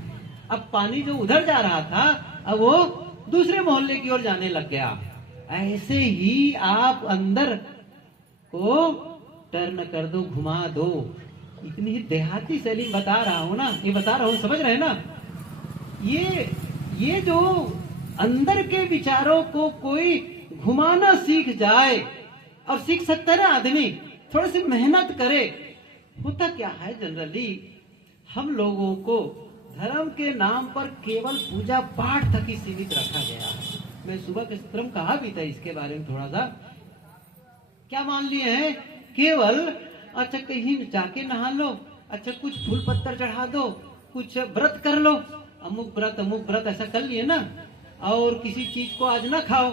अब पानी जो उधर जा रहा था अब वो दूसरे मोहल्ले की ओर जाने लग गया। ऐसे ही आप अंदर को टर्न कर दो, घुमा दो। इतनी ही देहाती शैली बता रहा हूं ना, ये बता रहा हूं, समझ रहे हैं ना। ये जो अंदर के विचारों को कोई घुमाना सीख जाए, और सीख सकता है ना आदमी, थोड़ी सी मेहनत करे। होता क्या है जनरली, हम लोगों को धर्म के नाम पर केवल पूजा पाठ तक ही सीमित रखा गया है। मैं सुबह के सत्र में कहा भी था इसके बारे में थोड़ा सा। क्या मान लिए हैं, केवल अच्छा कहीं जाके नहा लो, अच्छा कुछ फूल पत्थर चढ़ा दो, कुछ व्रत कर लो, अमुक व्रत ऐसा कर लिए ना, और किसी चीज को आज ना खाओ,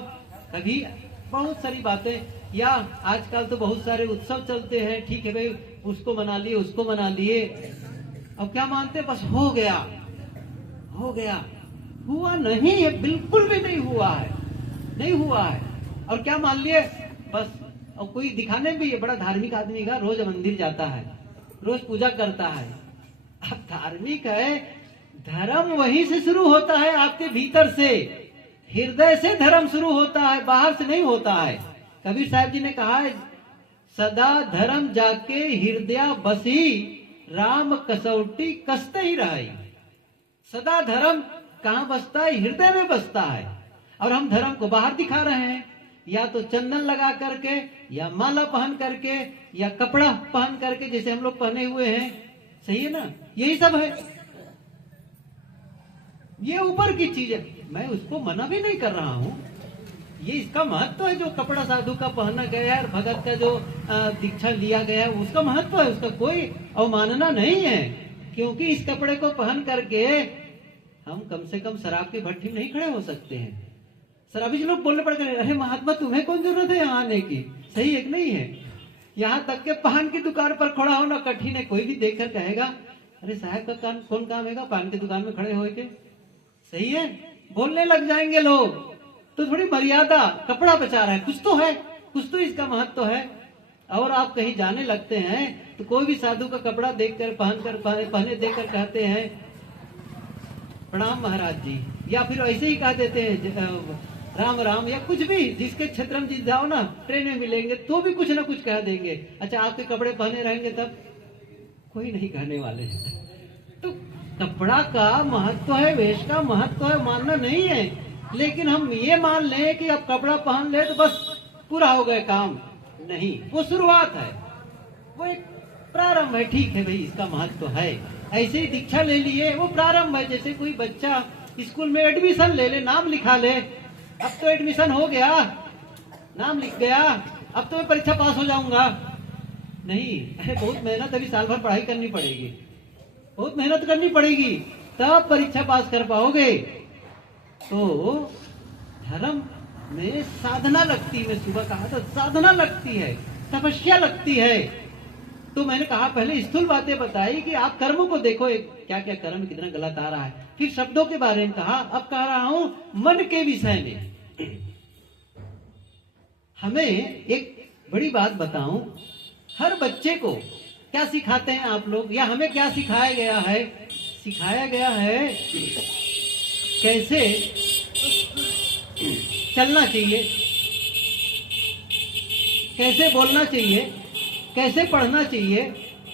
कभी बहुत सारी बातें, या आजकल तो बहुत सारे उत्सव चलते हैं, ठीक है भाई उसको मना लिए, उसको मना लिए। अब क्या मानते, बस हो गया, हुआ नहीं है, बिल्कुल भी नहीं हुआ है, नहीं हुआ है। और क्या मान लिए बस, और कोई दिखाने भी है बड़ा धार्मिक आदमी का, रोज मंदिर जाता है, रोज पूजा करता है। अब धार्मिक है, धर्म वहीं से शुरू होता है, आपके भीतर से, हृदय से धर्म शुरू होता है, बाहर से नहीं होता है। कबीर साहब जी ने कहा है, सदा धर्म जाके हृदय बसी, राम कसौटी कसते ही रही। सदा धर्म कहाँ बसता है, हृदय में बसता है। और हम धर्म को बाहर दिखा रहे हैं, या तो चंदन लगा करके, या माला पहन करके, या कपड़ा पहन करके, जैसे हम लोग पहने हुए हैं, सही है ना, यही सब है। ये ऊपर की चीज है, मैं उसको मना भी नहीं कर रहा हूँ, ये इसका महत्व है। जो कपड़ा साधु का पहना गया है, भगत का जो दीक्षा लिया गया है, उसका महत्व है, उसका कोई अवमानना नहीं है। क्योंकि इस कपड़े को पहन करके हम कम से कम शराब की भट्टी नहीं खड़े हो सकते हैं। शराबी लोग बोलने पड़ गए, अरे महात्मा तुम्हें कौन जरूरत है यहाँ आने की, सही है कि नहीं है। यहाँ तक के पान की दुकान पर खड़ा होना कठिन है। कोई भी देखकर कहेगा, अरे साहब का काम कौन काम है पान की दुकान में खड़े होके, सही है, बोलने लग जाएंगे लोग। तो थोड़ी मर्यादा, कपड़ा बचा रहा है, कुछ तो है, कुछ तो इसका महत्व है। और आप कहीं जाने लगते हैं तो कोई भी साधु का कपड़ा देखकर पहने देखकर कहते हैं प्रणाम महाराज जी, या फिर ऐसे ही कह देते हैं राम राम, या कुछ भी, जिसके क्षेत्र में जिस जाओ ना, ट्रेन में मिलेंगे तो भी कुछ ना कुछ कह देंगे। अच्छा आपके कपड़े पहने रहेंगे तब कोई नहीं कहने वाले। तो कपड़ा का महत्व है, वेश का महत्व है, मानना नहीं है। लेकिन हम ये मान लें कि अब कपड़ा पहन ले तो बस पूरा हो गया काम, नहीं, वो शुरुआत है, वो एक प्रारंभ है। ठीक है भाई, इसका महत्व है। ऐसे ही दीक्षा ले लिए, वो प्रारंभ है। जैसे कोई बच्चा स्कूल में एडमिशन ले ले, नाम लिखा ले, अब तो एडमिशन हो गया, नाम लिख गया, अब तो मैं परीक्षा पास हो जाऊंगा, नहीं, अरे बहुत मेहनत, अभी साल भर पढ़ाई करनी पड़ेगी, बहुत मेहनत करनी पड़ेगी, तब परीक्षा पास कर पाओगे। तो धर्म में साधना लगती है, मैं सुबह कहा था साधना लगती है, तपस्या लगती है। तो मैंने कहा पहले स्थूल बातें बताई कि आप कर्मों को देखो, क्या क्या कर्म कितना गलत आ रहा है। फिर शब्दों के बारे में कहा, अब कह रहा हूं मन के विषय में। हमें एक बड़ी बात बताऊं, हर बच्चे को क्या सिखाते हैं आप लोग, या हमें क्या सिखाया गया है? सिखाया गया है कैसे चलना चाहिए, कैसे बोलना चाहिए, कैसे पढ़ना चाहिए,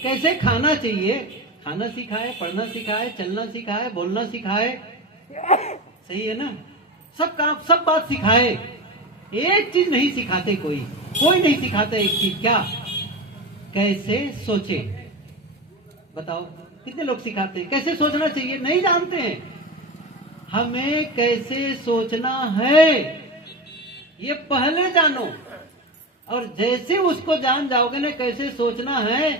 कैसे खाना चाहिए। खाना सिखाए, पढ़ना सिखाए, चलना सिखाए, बोलना सिखाए, सही है ना, सब काम, सब बात सिखाए। एक चीज नहीं सिखाते, कोई नहीं सिखाता एक चीज, क्या? कैसे सोचे। बताओ कितने लोग सिखाते हैं कैसे सोचना चाहिए? नहीं जानते हैं। हमें कैसे सोचना है ये पहले जानो, और जैसे उसको जान जाओगे ना कैसे सोचना है,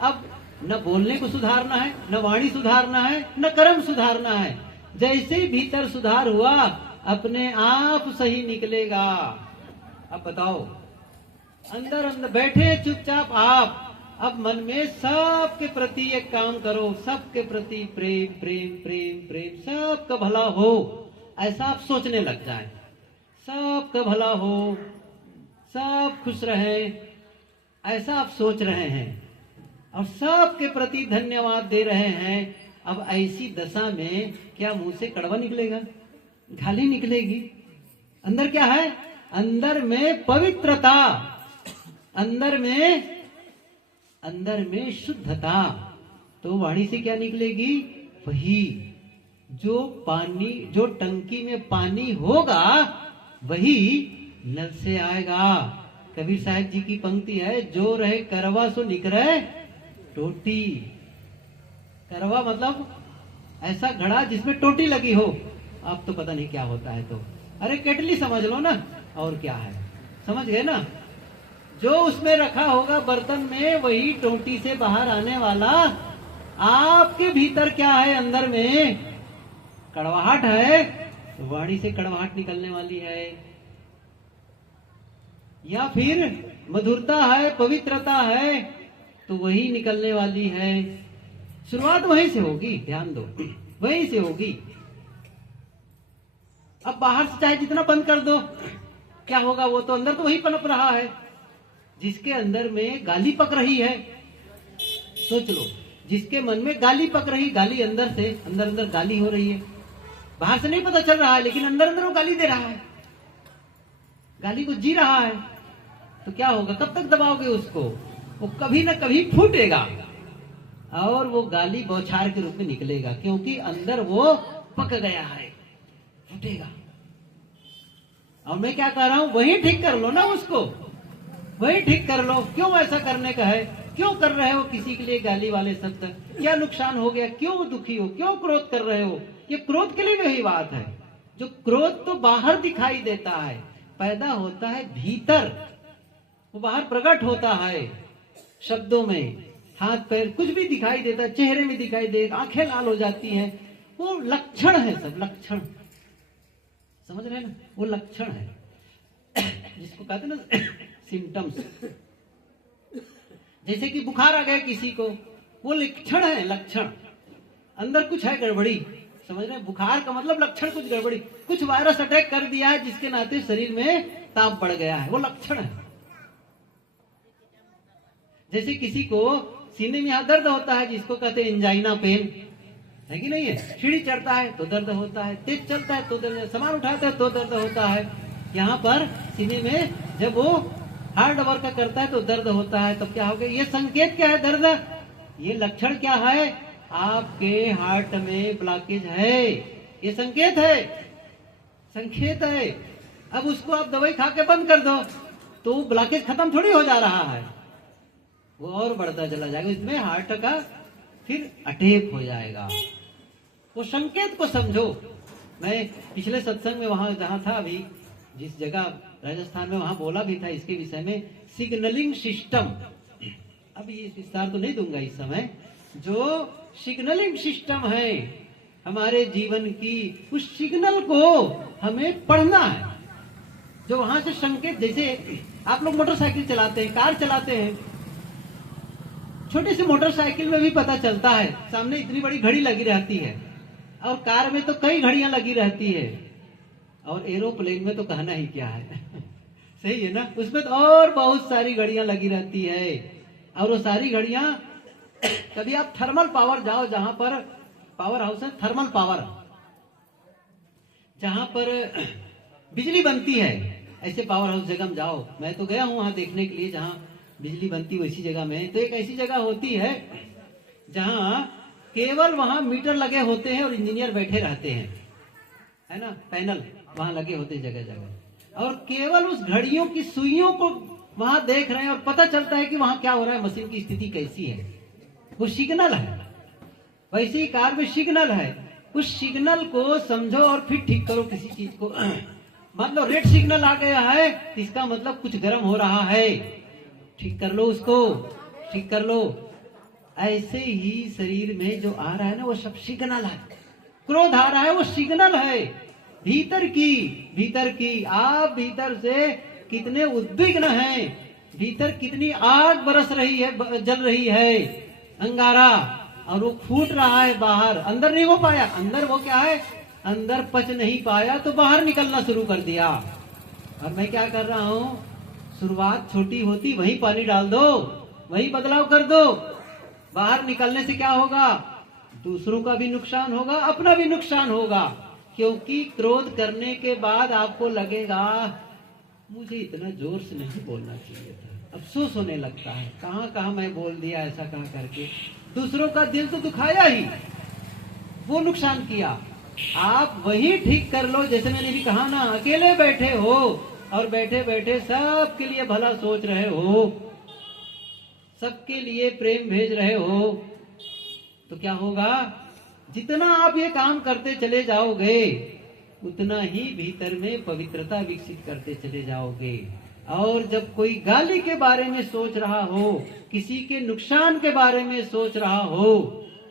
अब न बोलने को सुधारना है, न वाणी सुधारना है, न कर्म सुधारना है। जैसे ही भीतर सुधार हुआ, अपने आप सही निकलेगा। अब बताओ, अंदर अंदर बैठे चुपचाप आप, अब मन में सबके प्रति एक काम करो, सबके प्रति प्रेम प्रेम प्रेम प्रेम, सबका भला हो ऐसा आप सोचने लग जाए, सबका भला हो, सब खुश रहे ऐसा आप सोच रहे हैं और सबके प्रति धन्यवाद दे रहे हैं। अब ऐसी दशा में क्या मुंह से कड़वा निकलेगा, गाली निकलेगी? अंदर क्या है? अंदर में पवित्रता, अंदर में शुद्धता। तो वाणी से क्या निकलेगी? वही जो पानी, जो टंकी में पानी होगा वही नल से आएगा। कबीर साहब जी की पंक्ति है, जो रहे करवा सो निकरे टोटी। करवा मतलब ऐसा घड़ा जिसमें टोटी लगी हो। अब तो पता नहीं क्या होता है, तो अरे केटली समझ लो ना, और क्या है, समझ गए ना? जो उसमें रखा होगा बर्तन में वही टोटी से बाहर आने वाला। आपके भीतर क्या है? अंदर में कड़वाहट है, तो वाणी से कड़वाहट निकलने वाली है। या फिर मधुरता है, पवित्रता है, तो वही निकलने वाली है। शुरुआत वहीं से होगी, ध्यान दो, वहीं से होगी। अब बाहर से चाहे जितना बंद कर दो, क्या होगा? वो तो अंदर तो वही पनप रहा है। जिसके अंदर में गाली पक रही है, सोच लो, जिसके मन में गाली पक रही, गाली अंदर से, अंदर अंदर गाली हो रही है, बाहर से नहीं पता चल रहा है, लेकिन अंदर अंदर वो गाली दे रहा है, गाली को जी रहा है। तो क्या होगा? कब तक दबाओगे उसको? वो कभी ना कभी फूटेगा और वो गाली बौछार के रूप में निकलेगा, क्योंकि अंदर वो पक गया है, फूटेगा। और मैं क्या कह रहा हूं, वही ठीक कर लो ना उसको, वही ठीक कर लो। क्यों ऐसा करने का है? क्यों कर रहे हो किसी के लिए गाली वाले शब्द? क्या नुकसान हो गया? क्यों दुखी हो? क्यों क्रोध कर रहे हो? ये क्रोध के लिए वही बात है। जो क्रोध तो बाहर दिखाई देता है, पैदा होता है भीतर, वो बाहर प्रकट होता है शब्दों में, हाथ पैर कुछ भी दिखाई देता है, चेहरे में दिखाई दे, आंखें लाल हो जाती हैं, वो लक्षण है, सब लक्षण, समझ रहे हैं ना? वो लक्षण है, जिसको कहते हैं ना सिम्टम्स। जैसे कि बुखार आ गया किसी को, वो लक्षण है, लक्षण, अंदर कुछ है गड़बड़ी, समझ रहे हैं? बुखार का मतलब लक्षण कुछ गड़बड़ी, कुछ वायरस अटैक कर दिया है जिसके नाते शरीर में ताप बढ़ गया है, वो लक्षण है। जैसे किसी को सीने में यहां दर्द होता है, जिसको कहते हैं एंजाइना पेन, है कि नहीं है? सीढ़ी चढ़ता है तो दर्द होता है, तेज चलता है तो दर्द, सामान उठाता है तो दर्द होता है। यहाँ पर सीने में जब वो हार्ड वर्क करता है तो दर्द होता है। तब क्या हो गया? ये संकेत क्या है? दर्द। ये लक्षण क्या है? आपके हार्ट में ब्लॉकेज है, ये संकेत है, संकेत है। अब उसको आप दवाई खा के बंद कर दो तो ब्लॉकेज खत्म थोड़ी हो जा रहा है, वो और बढ़ता चला जाएगा, इसमें हार्ट का फिर अटैक हो जाएगा। वो संकेत को समझो। मैं पिछले सत्संग में वहां जहां था, अभी जिस जगह राजस्थान में, वहां बोला भी था इसके विषय में, सिग्नलिंग सिस्टम। अब ये विस्तार तो नहीं दूंगा इस समय। जो सिग्नलिंग सिस्टम है हमारे जीवन की, उस सिग्नल को हमें पढ़ना है। जो वहां से संकेत, जैसे आप लोग मोटरसाइकिल चलाते हैं, कार चलाते हैं, छोटी सी मोटरसाइकिल में भी पता चलता है, सामने इतनी बड़ी घड़ी लगी रहती है, और कार में तो कई घड़ियां लगी रहती है, और एरोप्लेन में तो कहना ही क्या है सही है ना? उसमें तो और बहुत सारी घड़ियां लगी रहती है, और वो सारी घड़ियां, कभी आप थर्मल पावर जाओ, जहां पर पावर हाउस है, थर्मल पावर, जहां पर बिजली बनती है, ऐसे पावर हाउस जगह में जाओ। मैं तो गया हूं वहां देखने के लिए, जहां बिजली बनती वैसी जगह में। तो एक ऐसी जगह होती है जहां केवल वहां मीटर लगे होते हैं और इंजीनियर बैठे रहते हैं, है ना? पैनल वहां लगे होते हैं जगह जगह, और केवल उस घड़ियों की सुइयों को वहां देख रहे हैं, और पता चलता है कि वहां क्या हो रहा है, मशीन की स्थिति कैसी है। वो सिग्नल है। वैसे ही कार में सिग्नल है, उस सिग्नल को समझो और फिर ठीक करो किसी चीज को। मतलब रेड सिग्नल आ गया है, इसका मतलब कुछ गर्म हो रहा है, ठीक कर लो उसको, ठीक कर लो। ऐसे ही शरीर में जो आ रहा है ना, वो सब सिग्नल है। क्रोध आ रहा है, वो सिग्नल है भीतर की, भीतर की। आप भीतर से कितने उद्विग्न हैं, भीतर कितनी आग बरस रही है, जल रही है, अंगारा, और वो फूट रहा है बाहर। अंदर नहीं हो पाया, अंदर वो क्या है, अंदर पच नहीं पाया तो बाहर निकलना शुरू कर दिया। और मैं क्या कर रहा हूं, शुरुआत छोटी होती, वहीं पानी डाल दो, वहीं बदलाव कर दो। बाहर निकलने से क्या होगा, दूसरों का भी नुकसान होगा, अपना भी नुकसान होगा। क्योंकि क्रोध करने के बाद आपको लगेगा मुझे इतना जोर से नहीं बोलना चाहिए था, अफसोस होने लगता है, कहां कहां मैं बोल दिया, ऐसा कहां करके दूसरों का दिल तो दुखाया ही, वो नुकसान किया। आप वही ठीक कर लो, जैसे मैंने भी कहा ना, अकेले बैठे हो और बैठे बैठे सबके लिए भला सोच रहे हो, सबके लिए प्रेम भेज रहे हो, तो क्या होगा, जितना आप ये काम करते चले जाओगे उतना ही भीतर में पवित्रता विकसित करते चले जाओगे। और जब कोई गाली के बारे में सोच रहा हो, किसी के नुकसान के बारे में सोच रहा हो,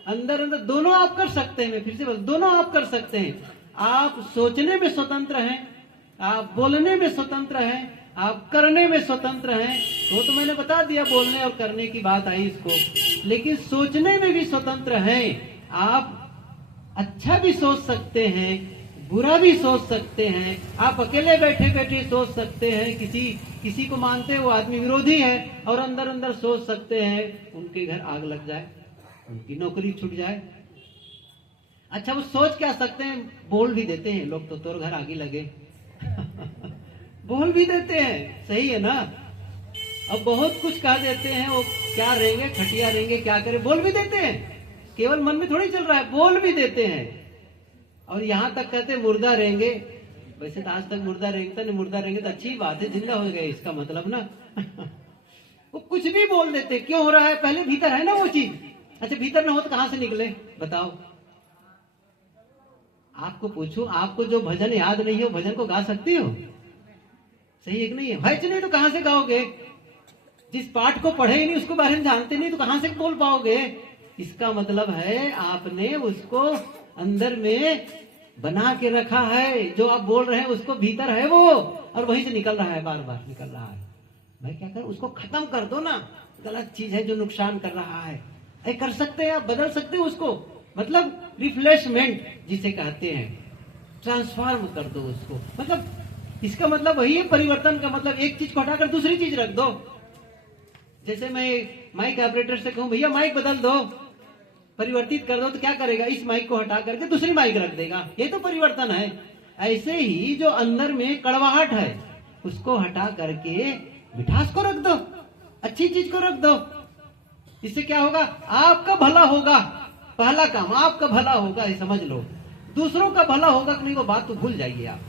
अंदर अंदर दोनों आप कर सकते हैं, फिर से बोल, दोनों आप कर सकते हैं। आप सोचने में स्वतंत्र हैं, आप बोलने में स्वतंत्र हैं, आप करने में स्वतंत्र हैं। वो तो मैंने बता दिया, बोलने और करने की बात आई इसको, लेकिन सोचने में भी स्वतंत्र हैं। आप अच्छा भी सोच सकते हैं, बुरा भी सोच सकते हैं। आप अकेले बैठे बैठे सोच सकते हैं, किसी को मानते हैं वो आदमी विरोधी है, और अंदर अंदर सोच सकते हैं उनके घर आग लग जाए, उनकी नौकरी छूट जाए। अच्छा, वो सोच क्या सकते हैं, बोल भी देते हैं लोग, तो तोर घर आगे लगे बोल भी देते हैं, सही है ना। अब बहुत कुछ कह देते हैं, वो क्या रहेंगे, खटिया रहेंगे, क्या करें, बोल भी देते हैं, केवल मन में थोड़ी चल रहा है, बोल भी देते हैं। और यहां तक कहते हैं मुर्दा रहेंगे। वैसे तो आज तक मुर्दा रहेंगे, नहीं मुर्दा रहेंगे तो अच्छी बात है, जिंदा हो गए इसका मतलब ना वो कुछ भी बोल देते, क्यों हो रहा है, पहले भीतर है ना वो चीज। अच्छा, भीतर ना हो तो कहां से निकले बताओ। आपको पूछूं, आपको जो भजन याद नहीं हो, भजन को गा सकती हो, सही है कि नहीं है, नहीं तो कहां से गाओगे। जिस पाठ को पढ़े ही नहीं, उसको बारे में जानते नहीं, तो कहां से बोल पाओगे। इसका मतलब है आपने उसको अंदर में बना के रखा है, जो आप बोल रहे हैं उसको भीतर है वो, और वहीं से निकल रहा है, बार बार निकल रहा है। मैं क्या करूं, उसको खत्म कर दो ना, गलत चीज है जो नुकसान कर रहा है, ऐ कर सकते हैं आप, बदल सकते हो उसको, मतलब रिफ्रेशमेंट जिसे कहते हैं, ट्रांसफॉर्म कर दो उसको। मतलब इसका मतलब वही है परिवर्तन का मतलब, एक चीज को हटाकर दूसरी चीज रख दो। जैसे मैं माइक ऑपरेटर से कहूं भैया माइक बदल दो, परिवर्तित कर दो, तो क्या करेगा, इस माइक को हटा करके दूसरी माइक रख देगा, ये तो परिवर्तन है। ऐसे ही जो अंदर में कड़वाहट है उसको हटा करके मिठास को रख दो, अच्छी चीज को रख दो। इससे क्या होगा, आपका भला होगा, पहला काम आपका भला होगा, ये समझ लो। दूसरों का भला होगा कि नहीं वो बात तो भूल जाइए आप।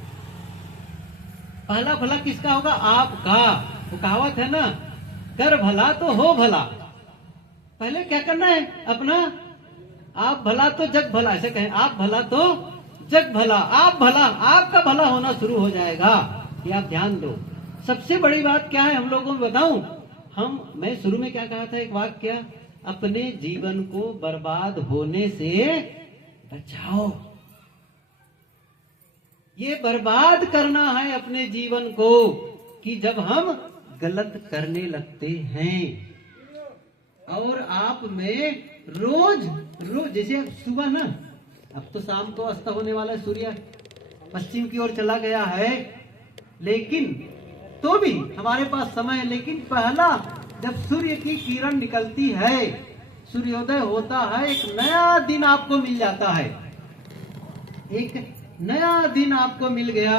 पहला भला किसका होगा, आपका। वो कहावत है ना, कर भला तो हो भला। पहले क्या करना है अपना, आप भला तो जग भला, ऐसे कहें, आप भला तो जग भला, आप भला, आपका भला होना शुरू हो जाएगा। ये आप ध्यान दो। सबसे बड़ी बात क्या है हम लोगों को बताऊं, मैं शुरू में क्या कहा था, एक वाक्य, अपने जीवन को बर्बाद होने से बचाओ। ये बर्बाद करना है अपने जीवन को, कि जब हम गलत करने लगते हैं और आप में रोज जैसे सुबह ना, अब तो शाम को अस्त होने वाला है, सूर्य पश्चिम की ओर चला गया है, लेकिन तो भी हमारे पास समय है। लेकिन पहला जब सूर्य की किरण निकलती है, सूर्योदय होता है, एक नया दिन आपको मिल जाता है, एक नया दिन आपको मिल गया।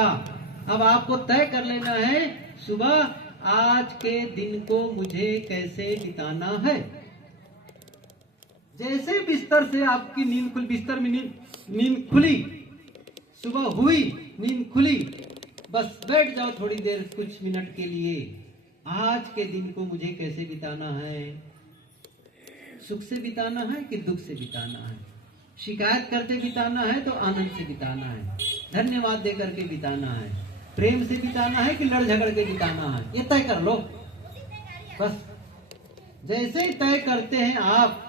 अब आपको तय कर लेना है सुबह, आज के दिन को मुझे कैसे बिताना है। जैसे बिस्तर से आपकी नींद खुली, बिस्तर में नींद खुली, सुबह हुई, नींद खुली, बस बैठ जाओ थोड़ी देर, कुछ मिनट के लिए। आज के दिन को मुझे कैसे बिताना है, सुख से बिताना है कि दुख से बिताना है, शिकायत करते बिताना है तो आनंद से बिताना है, धन्यवाद दे करके बिताना है, प्रेम से बिताना है कि लड़ झगड़ के बिताना है, ये तय कर लो। बस जैसे ही तय करते हैं आप,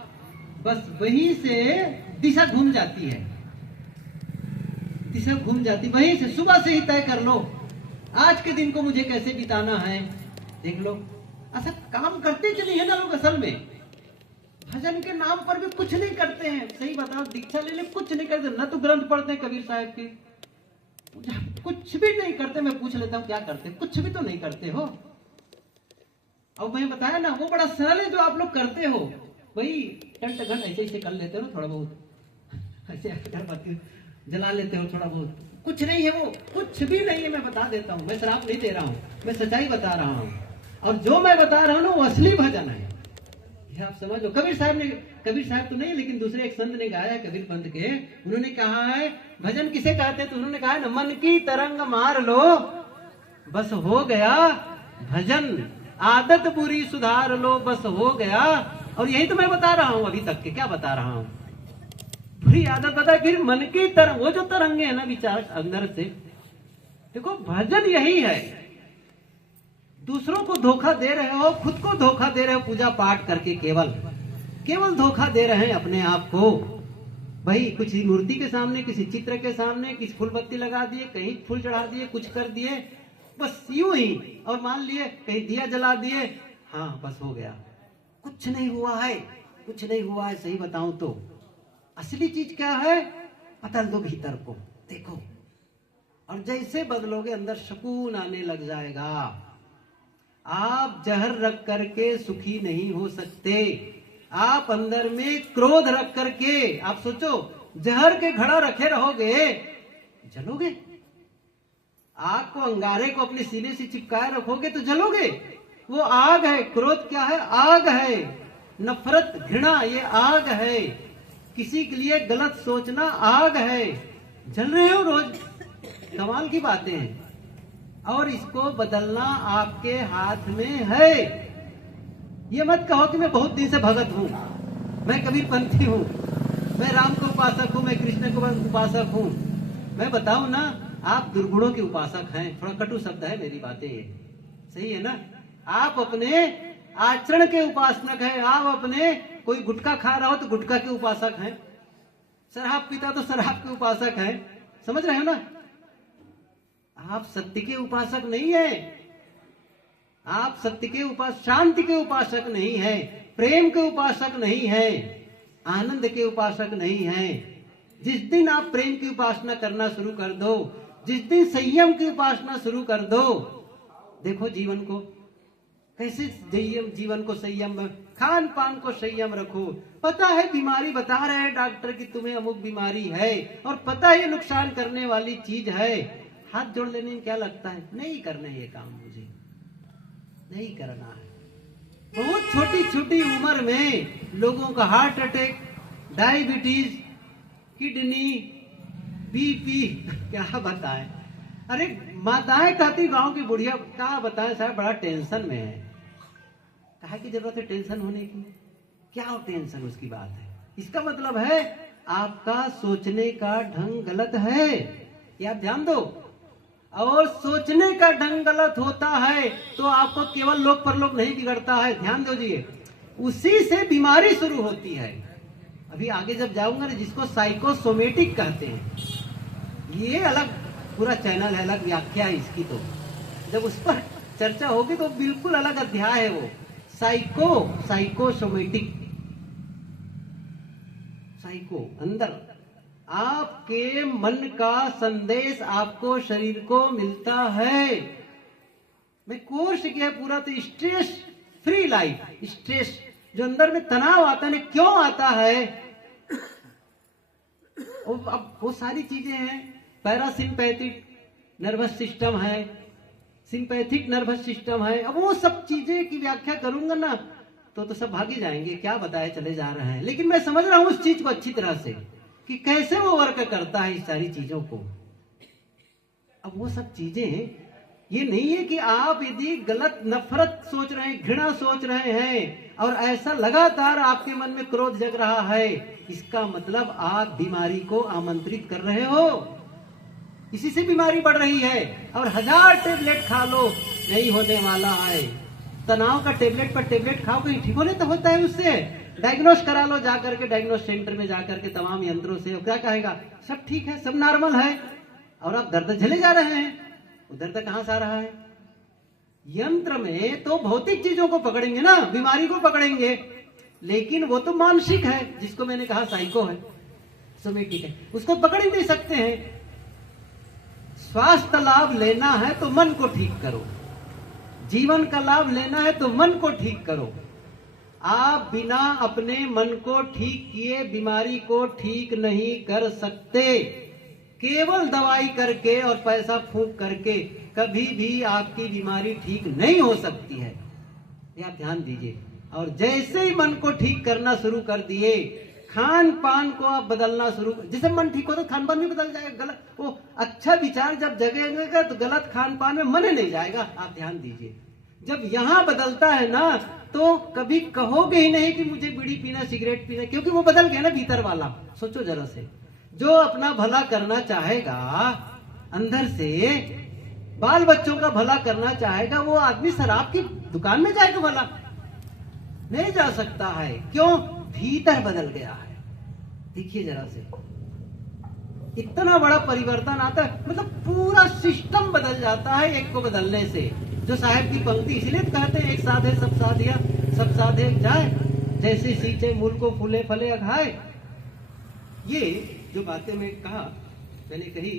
बस वहीं से दिशा घूम जाती है, दिशा घूम जाती, वहीं से सुबह से ही तय कर लो आज के दिन को मुझे कैसे बिताना है। देख लो ऐसा काम करते नहीं है ना लोग असल में। भजन के नाम पर भी कुछ नहीं करते हैं। सही बताओ, दीक्षा ले ले कुछ नहीं करते, न तो ग्रंथ पढ़ते हैं कबीर साहब के, कुछ भी नहीं करते। मैं पूछ लेता हूँ क्या करते, कुछ भी तो नहीं करते हो। अब मैं बताया ना, वो बड़ा सरल है जो आप लोग करते हो, वही टंट घंट ऐसे ऐसे कर लेते हो थोड़ा बहुत, ऐसे अगरबत्ती जला लेते हो थोड़ा बहुत, कुछ नहीं है वो, कुछ भी नहीं है। मैं बता देता हूँ, मैं शराब नहीं दे रहा हूँ, मैं सच्चाई बता रहा हूँ, और जो मैं बता रहा हूँ ना वो असली भजन है, ये आप समझ लो। कबीर साहब तो नहीं, लेकिन दूसरे एक संत ने गाया कबीर पंथ के, उन्होंने कहा है भजन किसे कहते हैं, तो उन्होंने कहा है ना, मन की तरंग मार लो बस हो गया भजन, आदत बुरी सुधार लो बस हो गया। और यही तो मैं बता रहा हूं अभी तक के, क्या बता रहा हूं, बुरी आदत बता, फिर मन की तरंग, वो जो तरंगे है ना विचार अंदर से, देखो भजन यही है। दूसरों को धोखा दे रहे हो, खुद को धोखा दे रहे हो पूजा पाठ करके, केवल धोखा दे रहे हैं अपने आप को। भाई कुछ मूर्ति के सामने, किसी चित्र के सामने, किसी फूल बत्ती लगा दिए, कहीं फूल चढ़ा दिए, कुछ कर दिए, बस यूं ही, और मान लिए कहीं दिया जला दिए, हाँ बस हो गया, कुछ नहीं हुआ है, कुछ नहीं हुआ है। सही बताऊं तो असली चीज क्या है, बदल दो भीतर को, देखो, और जैसे बदलोगे अंदर सुकून आने लग जाएगा। आप जहर रख करके सुखी नहीं हो सकते। आप अंदर में क्रोध रख करके, आप सोचो जहर के घड़ा रखे रहोगे, जलोगे। आग को, अंगारे को अपने सीने से चिपकाए रखोगे तो जलोगे। वो आग है, क्रोध क्या है, आग है। नफरत, घृणा, ये आग है। किसी के लिए गलत सोचना आग है। जल रहे हो रोज, कमाल की बातें हैं। और इसको बदलना आपके हाथ में है। ये मत कहो कि मैं बहुत दिन से भगत हूं, मैं कबीर पंथी हूं, मैं राम को उपासक हूं, मैं कृष्ण को उपासक हूं। मैं बताऊं ना, आप दुर्गुणों के उपासक हैं। थोड़ा कटु शब्द है मेरी बातें, सही है ना। आप अपने आचरण के उपासक हैं। आप अपने, कोई गुटखा खा रहा हो तो गुटखा के उपासक हैं, शराब पीता तो शराब के उपासक हैं। समझ रहे हो ना। आप सत्य के उपासक नहीं है। आप सत्य के उपासक, शांति के उपासक नहीं है, प्रेम के उपासक नहीं है, आनंद के उपासक नहीं है। जिस दिन आप प्रेम की उपासना करना शुरू कर दो, जिस दिन संयम की उपासना शुरू कर दो, देखो जीवन को कैसे, जीवन को संयम, खान पान को संयम रखो। पता है बीमारी बता रहे हैं डॉक्टर की तुम्हें अमुक बीमारी है, और पता है ये नुकसान करने वाली चीज है, हाथ जोड़ लेने में क्या लगता है, नहीं करना है ये काम, मुझे नहीं करना है। बहुत छोटी छोटी उम्र में लोगों का heart attack, diabetes, kidney, BP, क्या बताएं। अरे माताएं कहती गांव की बुढ़िया, क्या बताएं साहब, बड़ा टेंशन में है। कहा की जरूरत है टेंशन होने की, क्या टेंशन उसकी बात है। इसका मतलब है आपका सोचने का ढंग गलत है, ये आप ध्यान दो। और सोचने का ढंग गलत होता है तो आपको केवल लोक परलोक नहीं बिगड़ता है, ध्यान दीजिए, उसी से बीमारी शुरू होती है। अभी आगे जब जाऊंगा ना, जिसको साइकोसोमेटिक कहते हैं, ये अलग पूरा चैनल है, अलग व्याख्या है इसकी, तो जब उस पर चर्चा होगी तो बिल्कुल अलग अध्याय है वो। साइकोसोमेटिक, साइको अंदर, आपके मन का संदेश आपको शरीर को मिलता है। मैं कोर्स किया पूरा, तो स्ट्रेस फ्री लाइफ, स्ट्रेस जो अंदर में तनाव आता है, क्यों आता है, अब वो सारी चीजें हैं। पैरासिम्पैथिक नर्वस सिस्टम है, सिंपैथिक नर्वस सिस्टम है। अब वो सब चीजें की व्याख्या करूंगा ना तो सब भागे जाएंगे, क्या बताए चले जा रहे हैं। लेकिन मैं समझ रहा हूं उस चीज को अच्छी तरह से कि कैसे वो वर्क करता है इस सारी चीजों को। अब वो सब चीजें, ये नहीं है कि आप यदि गलत नफरत सोच रहे हैं, घृणा सोच रहे हैं, और ऐसा लगातार आपके मन में क्रोध जग रहा है, इसका मतलब आप बीमारी को आमंत्रित कर रहे हो। इसी से बीमारी बढ़ रही है। और 1000 टेबलेट खा लो, नहीं होने वाला है। तनाव का टेबलेट पर टेबलेट खाओ, कहीं ठीक होने तो होता है उससे। डायग्नोस करा लो जाकर के, डायग्नोस सेंटर में जाकर के तमाम यंत्रों से, क्या कहेगा, सब ठीक है, सब नॉर्मल है, और आप दर्द झेले जा रहे हैं। वो दर्द कहां से आ रहा है, यंत्र में तो भौतिक चीजों को पकड़ेंगे ना, बीमारी को पकड़ेंगे, लेकिन वो तो मानसिक है, जिसको मैंने कहा साइको है, सोमेटिक है, उसको पकड़ ही नहीं सकते हैं। स्वास्थ्य लाभ लेना है तो मन को ठीक करो, जीवन का लाभ लेना है तो मन को ठीक करो। आप बिना अपने मन को ठीक किए बीमारी को ठीक नहीं कर सकते। केवल दवाई करके और पैसा फूंक करके कभी भी आपकी बीमारी ठीक नहीं हो सकती है, ये आप ध्यान दीजिए। और जैसे ही मन को ठीक करना शुरू कर दिए, खान पान को आप बदलना शुरू, जैसे मन ठीक हो तो खान पान भी बदल जाएगा। गलत वो अच्छा विचार जब जगेगा तो गलत खान पान में मन नहीं जाएगा। आप ध्यान दीजिए, जब यहाँ बदलता है ना तो कभी कहोगे ही नहीं कि मुझे बीड़ी पीना, सिगरेट पीना, क्योंकि वो बदल गया ना भीतर वाला। सोचो जरा से, जो अपना भला करना चाहेगा अंदर से, बाल बच्चों का भला करना चाहेगा, वो आदमी शराब की दुकान में जाएगा भला? नहीं जा सकता है। क्यों? भीतर बदल गया है। देखिए जरा से, इतना बड़ा परिवर्तन आता है, मतलब पूरा सिस्टम बदल जाता है एक को बदलने से। जो साहब की पंक्ति इसलिए कहते हैं, एक साधे सब साधिया, सब साधे जाए, जैसे सींचे मूल को फूले फले अघाए। ये जो बातें मैंने कही,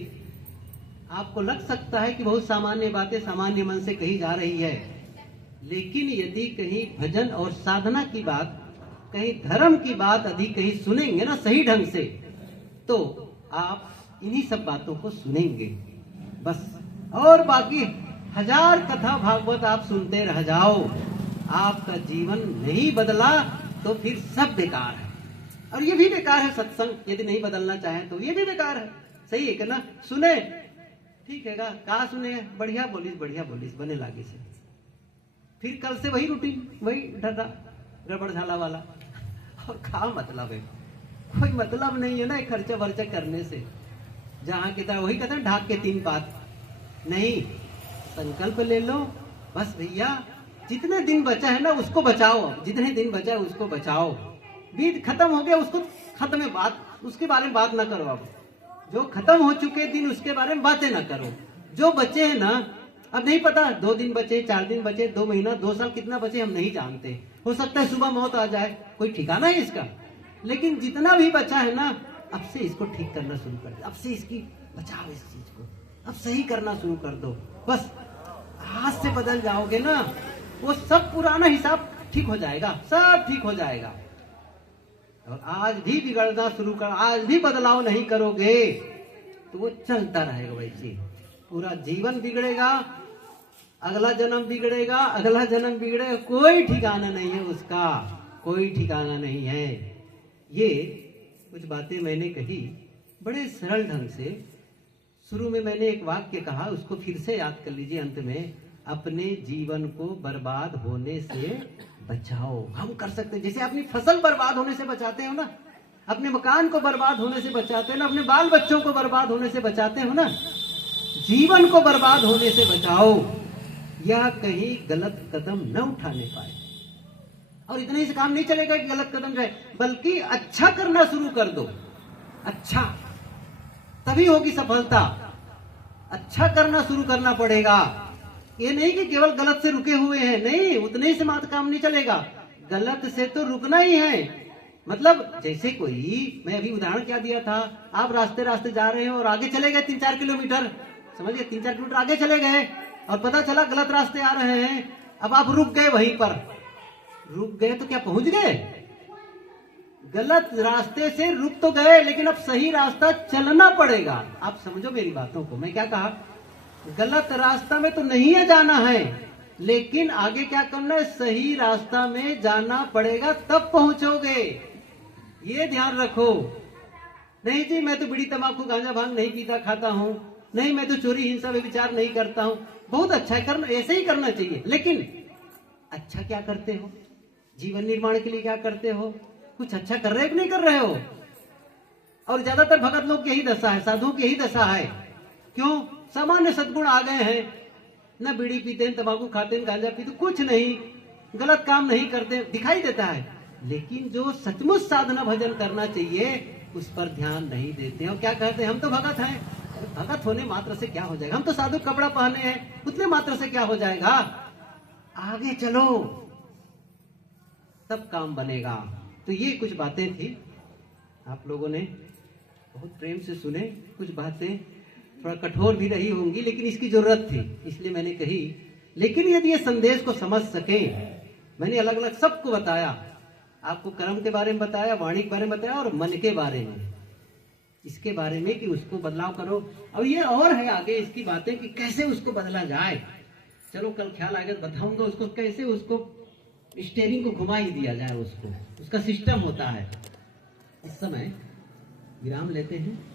आपको लग सकता है कि बहुत सामान्य बातें सामान्य मन से कही जा रही है, लेकिन यदि कहीं भजन और साधना की बात, कहीं धर्म की बात यदि कहीं सुनेंगे ना सही ढंग से, तो आप इन्हीं सब बातों को सुनेंगे बस। और बाकी 1000 कथा भागवत आप सुनते रह जाओ, आपका जीवन नहीं बदला तो फिर सब बेकार है। और ये भी बेकार है सत्संग, यदि नहीं बदलना चाहें तो ये भी बेकार है। सही है कि ना? सुने ठीक है, कहा सुने, बढ़िया बोलिस बने लागे से, फिर कल से वही रूटीन, वही ढर्रा गड़बड़ झाला वाला। और क्या मतलब है? कोई मतलब नहीं है ना खर्चा वर्चा करने से। जहां की तरह वही कहते हैं, ढाक के 3 पात नहीं। संकल्प ले लो बस भैया, जितने दिन बचा है ना उसको बचाओ, जितने दिन बचा है उसको बचाओ। बीत खत्म हो गया, उसको खत्म है, बात उसके बारे में बात ना करो। अब जो खत्म हो चुके दिन उसके बारे में बातें ना करो। जो बचे हैं ना, अब नहीं पता 2 दिन बचे, 4 दिन बचे, 2 महीना, 2 साल कितना बचे हम नहीं जानते। हो सकता है सुबह मौत आ जाए, कोई ठिकाना है इसका। लेकिन जितना भी बचा है ना, अब से इसको ठीक करना शुरू कर दो, अब से इसकी बचाओ, इस चीज को अब सही करना शुरू कर दो। बस आज से बदल जाओगे ना, वो सब पुराना हिसाब ठीक हो जाएगा, सब ठीक हो जाएगा। और आज भी बिगड़ना शुरू कर, आज भी बदलाव नहीं करोगे तो वो चलता रहेगा वैसे, पूरा जीवन बिगड़ेगा, अगला जन्म बिगड़ेगा, अगला जन्म बिगड़ेगा, कोई ठिकाना नहीं है उसका, कोई ठिकाना नहीं है। ये कुछ बातें मैंने कही बड़े सरल ढंग से। शुरू में मैंने एक वाक्य कहा, उसको फिर से याद कर लीजिए अंत में, अपने जीवन को बर्बाद होने से बचाओ। हम कर सकते, जैसे अपनी फसल बर्बाद होने से बचाते हो ना, अपने मकान को बर्बाद होने से बचाते हो ना, अपने बाल बच्चों को बर्बाद होने से बचाते हो ना, जीवन को बर्बाद होने से बचाओ, या कहीं गलत कदम न उठाने पाए। और इतने से काम नहीं चलेगा कि गलत कदम जाए, बल्कि अच्छा करना शुरू कर दो। अच्छा तभी होगी सफलता, अच्छा करना शुरू करना पड़ेगा। ये नहीं कि केवल गलत से रुके हुए हैं, नहीं, उतने से मात्र काम नहीं चलेगा, गलत से तो रुकना ही है। मतलब जैसे कोई, मैं अभी उदाहरण क्या दिया था, आप रास्ते रास्ते जा रहे हो और आगे चले गए 3-4 किलोमीटर, समझिए 3-4 किलोमीटर आगे चले गए और पता चला गलत रास्ते आ रहे हैं। अब आप रुक गए, वहीं पर रुक गए तो क्या पहुंच गए? गलत रास्ते से रुक तो गए, लेकिन अब सही रास्ता चलना पड़ेगा। आप समझो मेरी बातों को, मैं क्या कहा, गलत रास्ता में तो नहीं है जाना है, लेकिन आगे क्या करना है, सही रास्ता में जाना पड़ेगा, तब पहुंचोगे। ये ध्यान रखो। नहीं जी मैं तो बीड़ी तंबाकू गांजा भांग नहीं पीता खाता हूं, नहीं मैं तो चोरी हिंसा में विचार नहीं करता हूं, बहुत अच्छा करना, ऐसे ही करना चाहिए। लेकिन अच्छा क्या करते हो? जीवन निर्माण के लिए क्या करते हो? कुछ अच्छा कर रहे हो कि नहीं कर रहे हो? और ज्यादातर भगत लोग की यही दशा है, साधुओं की यही दशा है। क्यों? सामान्य सद्गुण आ गए हैं, न बीड़ी पीते हैं, तंबाकू खाते हैं, गांजा पीते, कुछ नहीं, गलत काम नहीं करते, दिखाई देता है। लेकिन जो सचमुच साधना भजन करना चाहिए उस पर ध्यान नहीं देते। और क्या कहते हैं, हम तो भगत हैं। भगत होने मात्र से क्या हो जाएगा, हम तो साधु कपड़ा पहने हैं, उतने मात्र से क्या हो जाएगा? आगे चलो, सब काम बनेगा। तो ये कुछ बातें थी, आप लोगों ने बहुत प्रेम से सुने। कुछ बातें थोड़ा कठोर भी रही होंगी, लेकिन इसकी जरूरत थी, इसलिए मैंने कही। लेकिन यदि ये संदेश को समझ सके, मैंने अलग अलग सबको बताया, आपको कर्म के बारे में बताया, वाणी के बारे में बताया, और मन के बारे में, इसके बारे में कि उसको बदलाव करो। अब ये और है आगे इसकी बातें कि कैसे उसको बदला जाए। चलो कल ख्याल आएगा तो बताऊंगा उसको, कैसे उसको स्टेयरिंग को घुमा ही दिया जाए, उसको उसका सिस्टम होता है। इस समय विराम लेते हैं।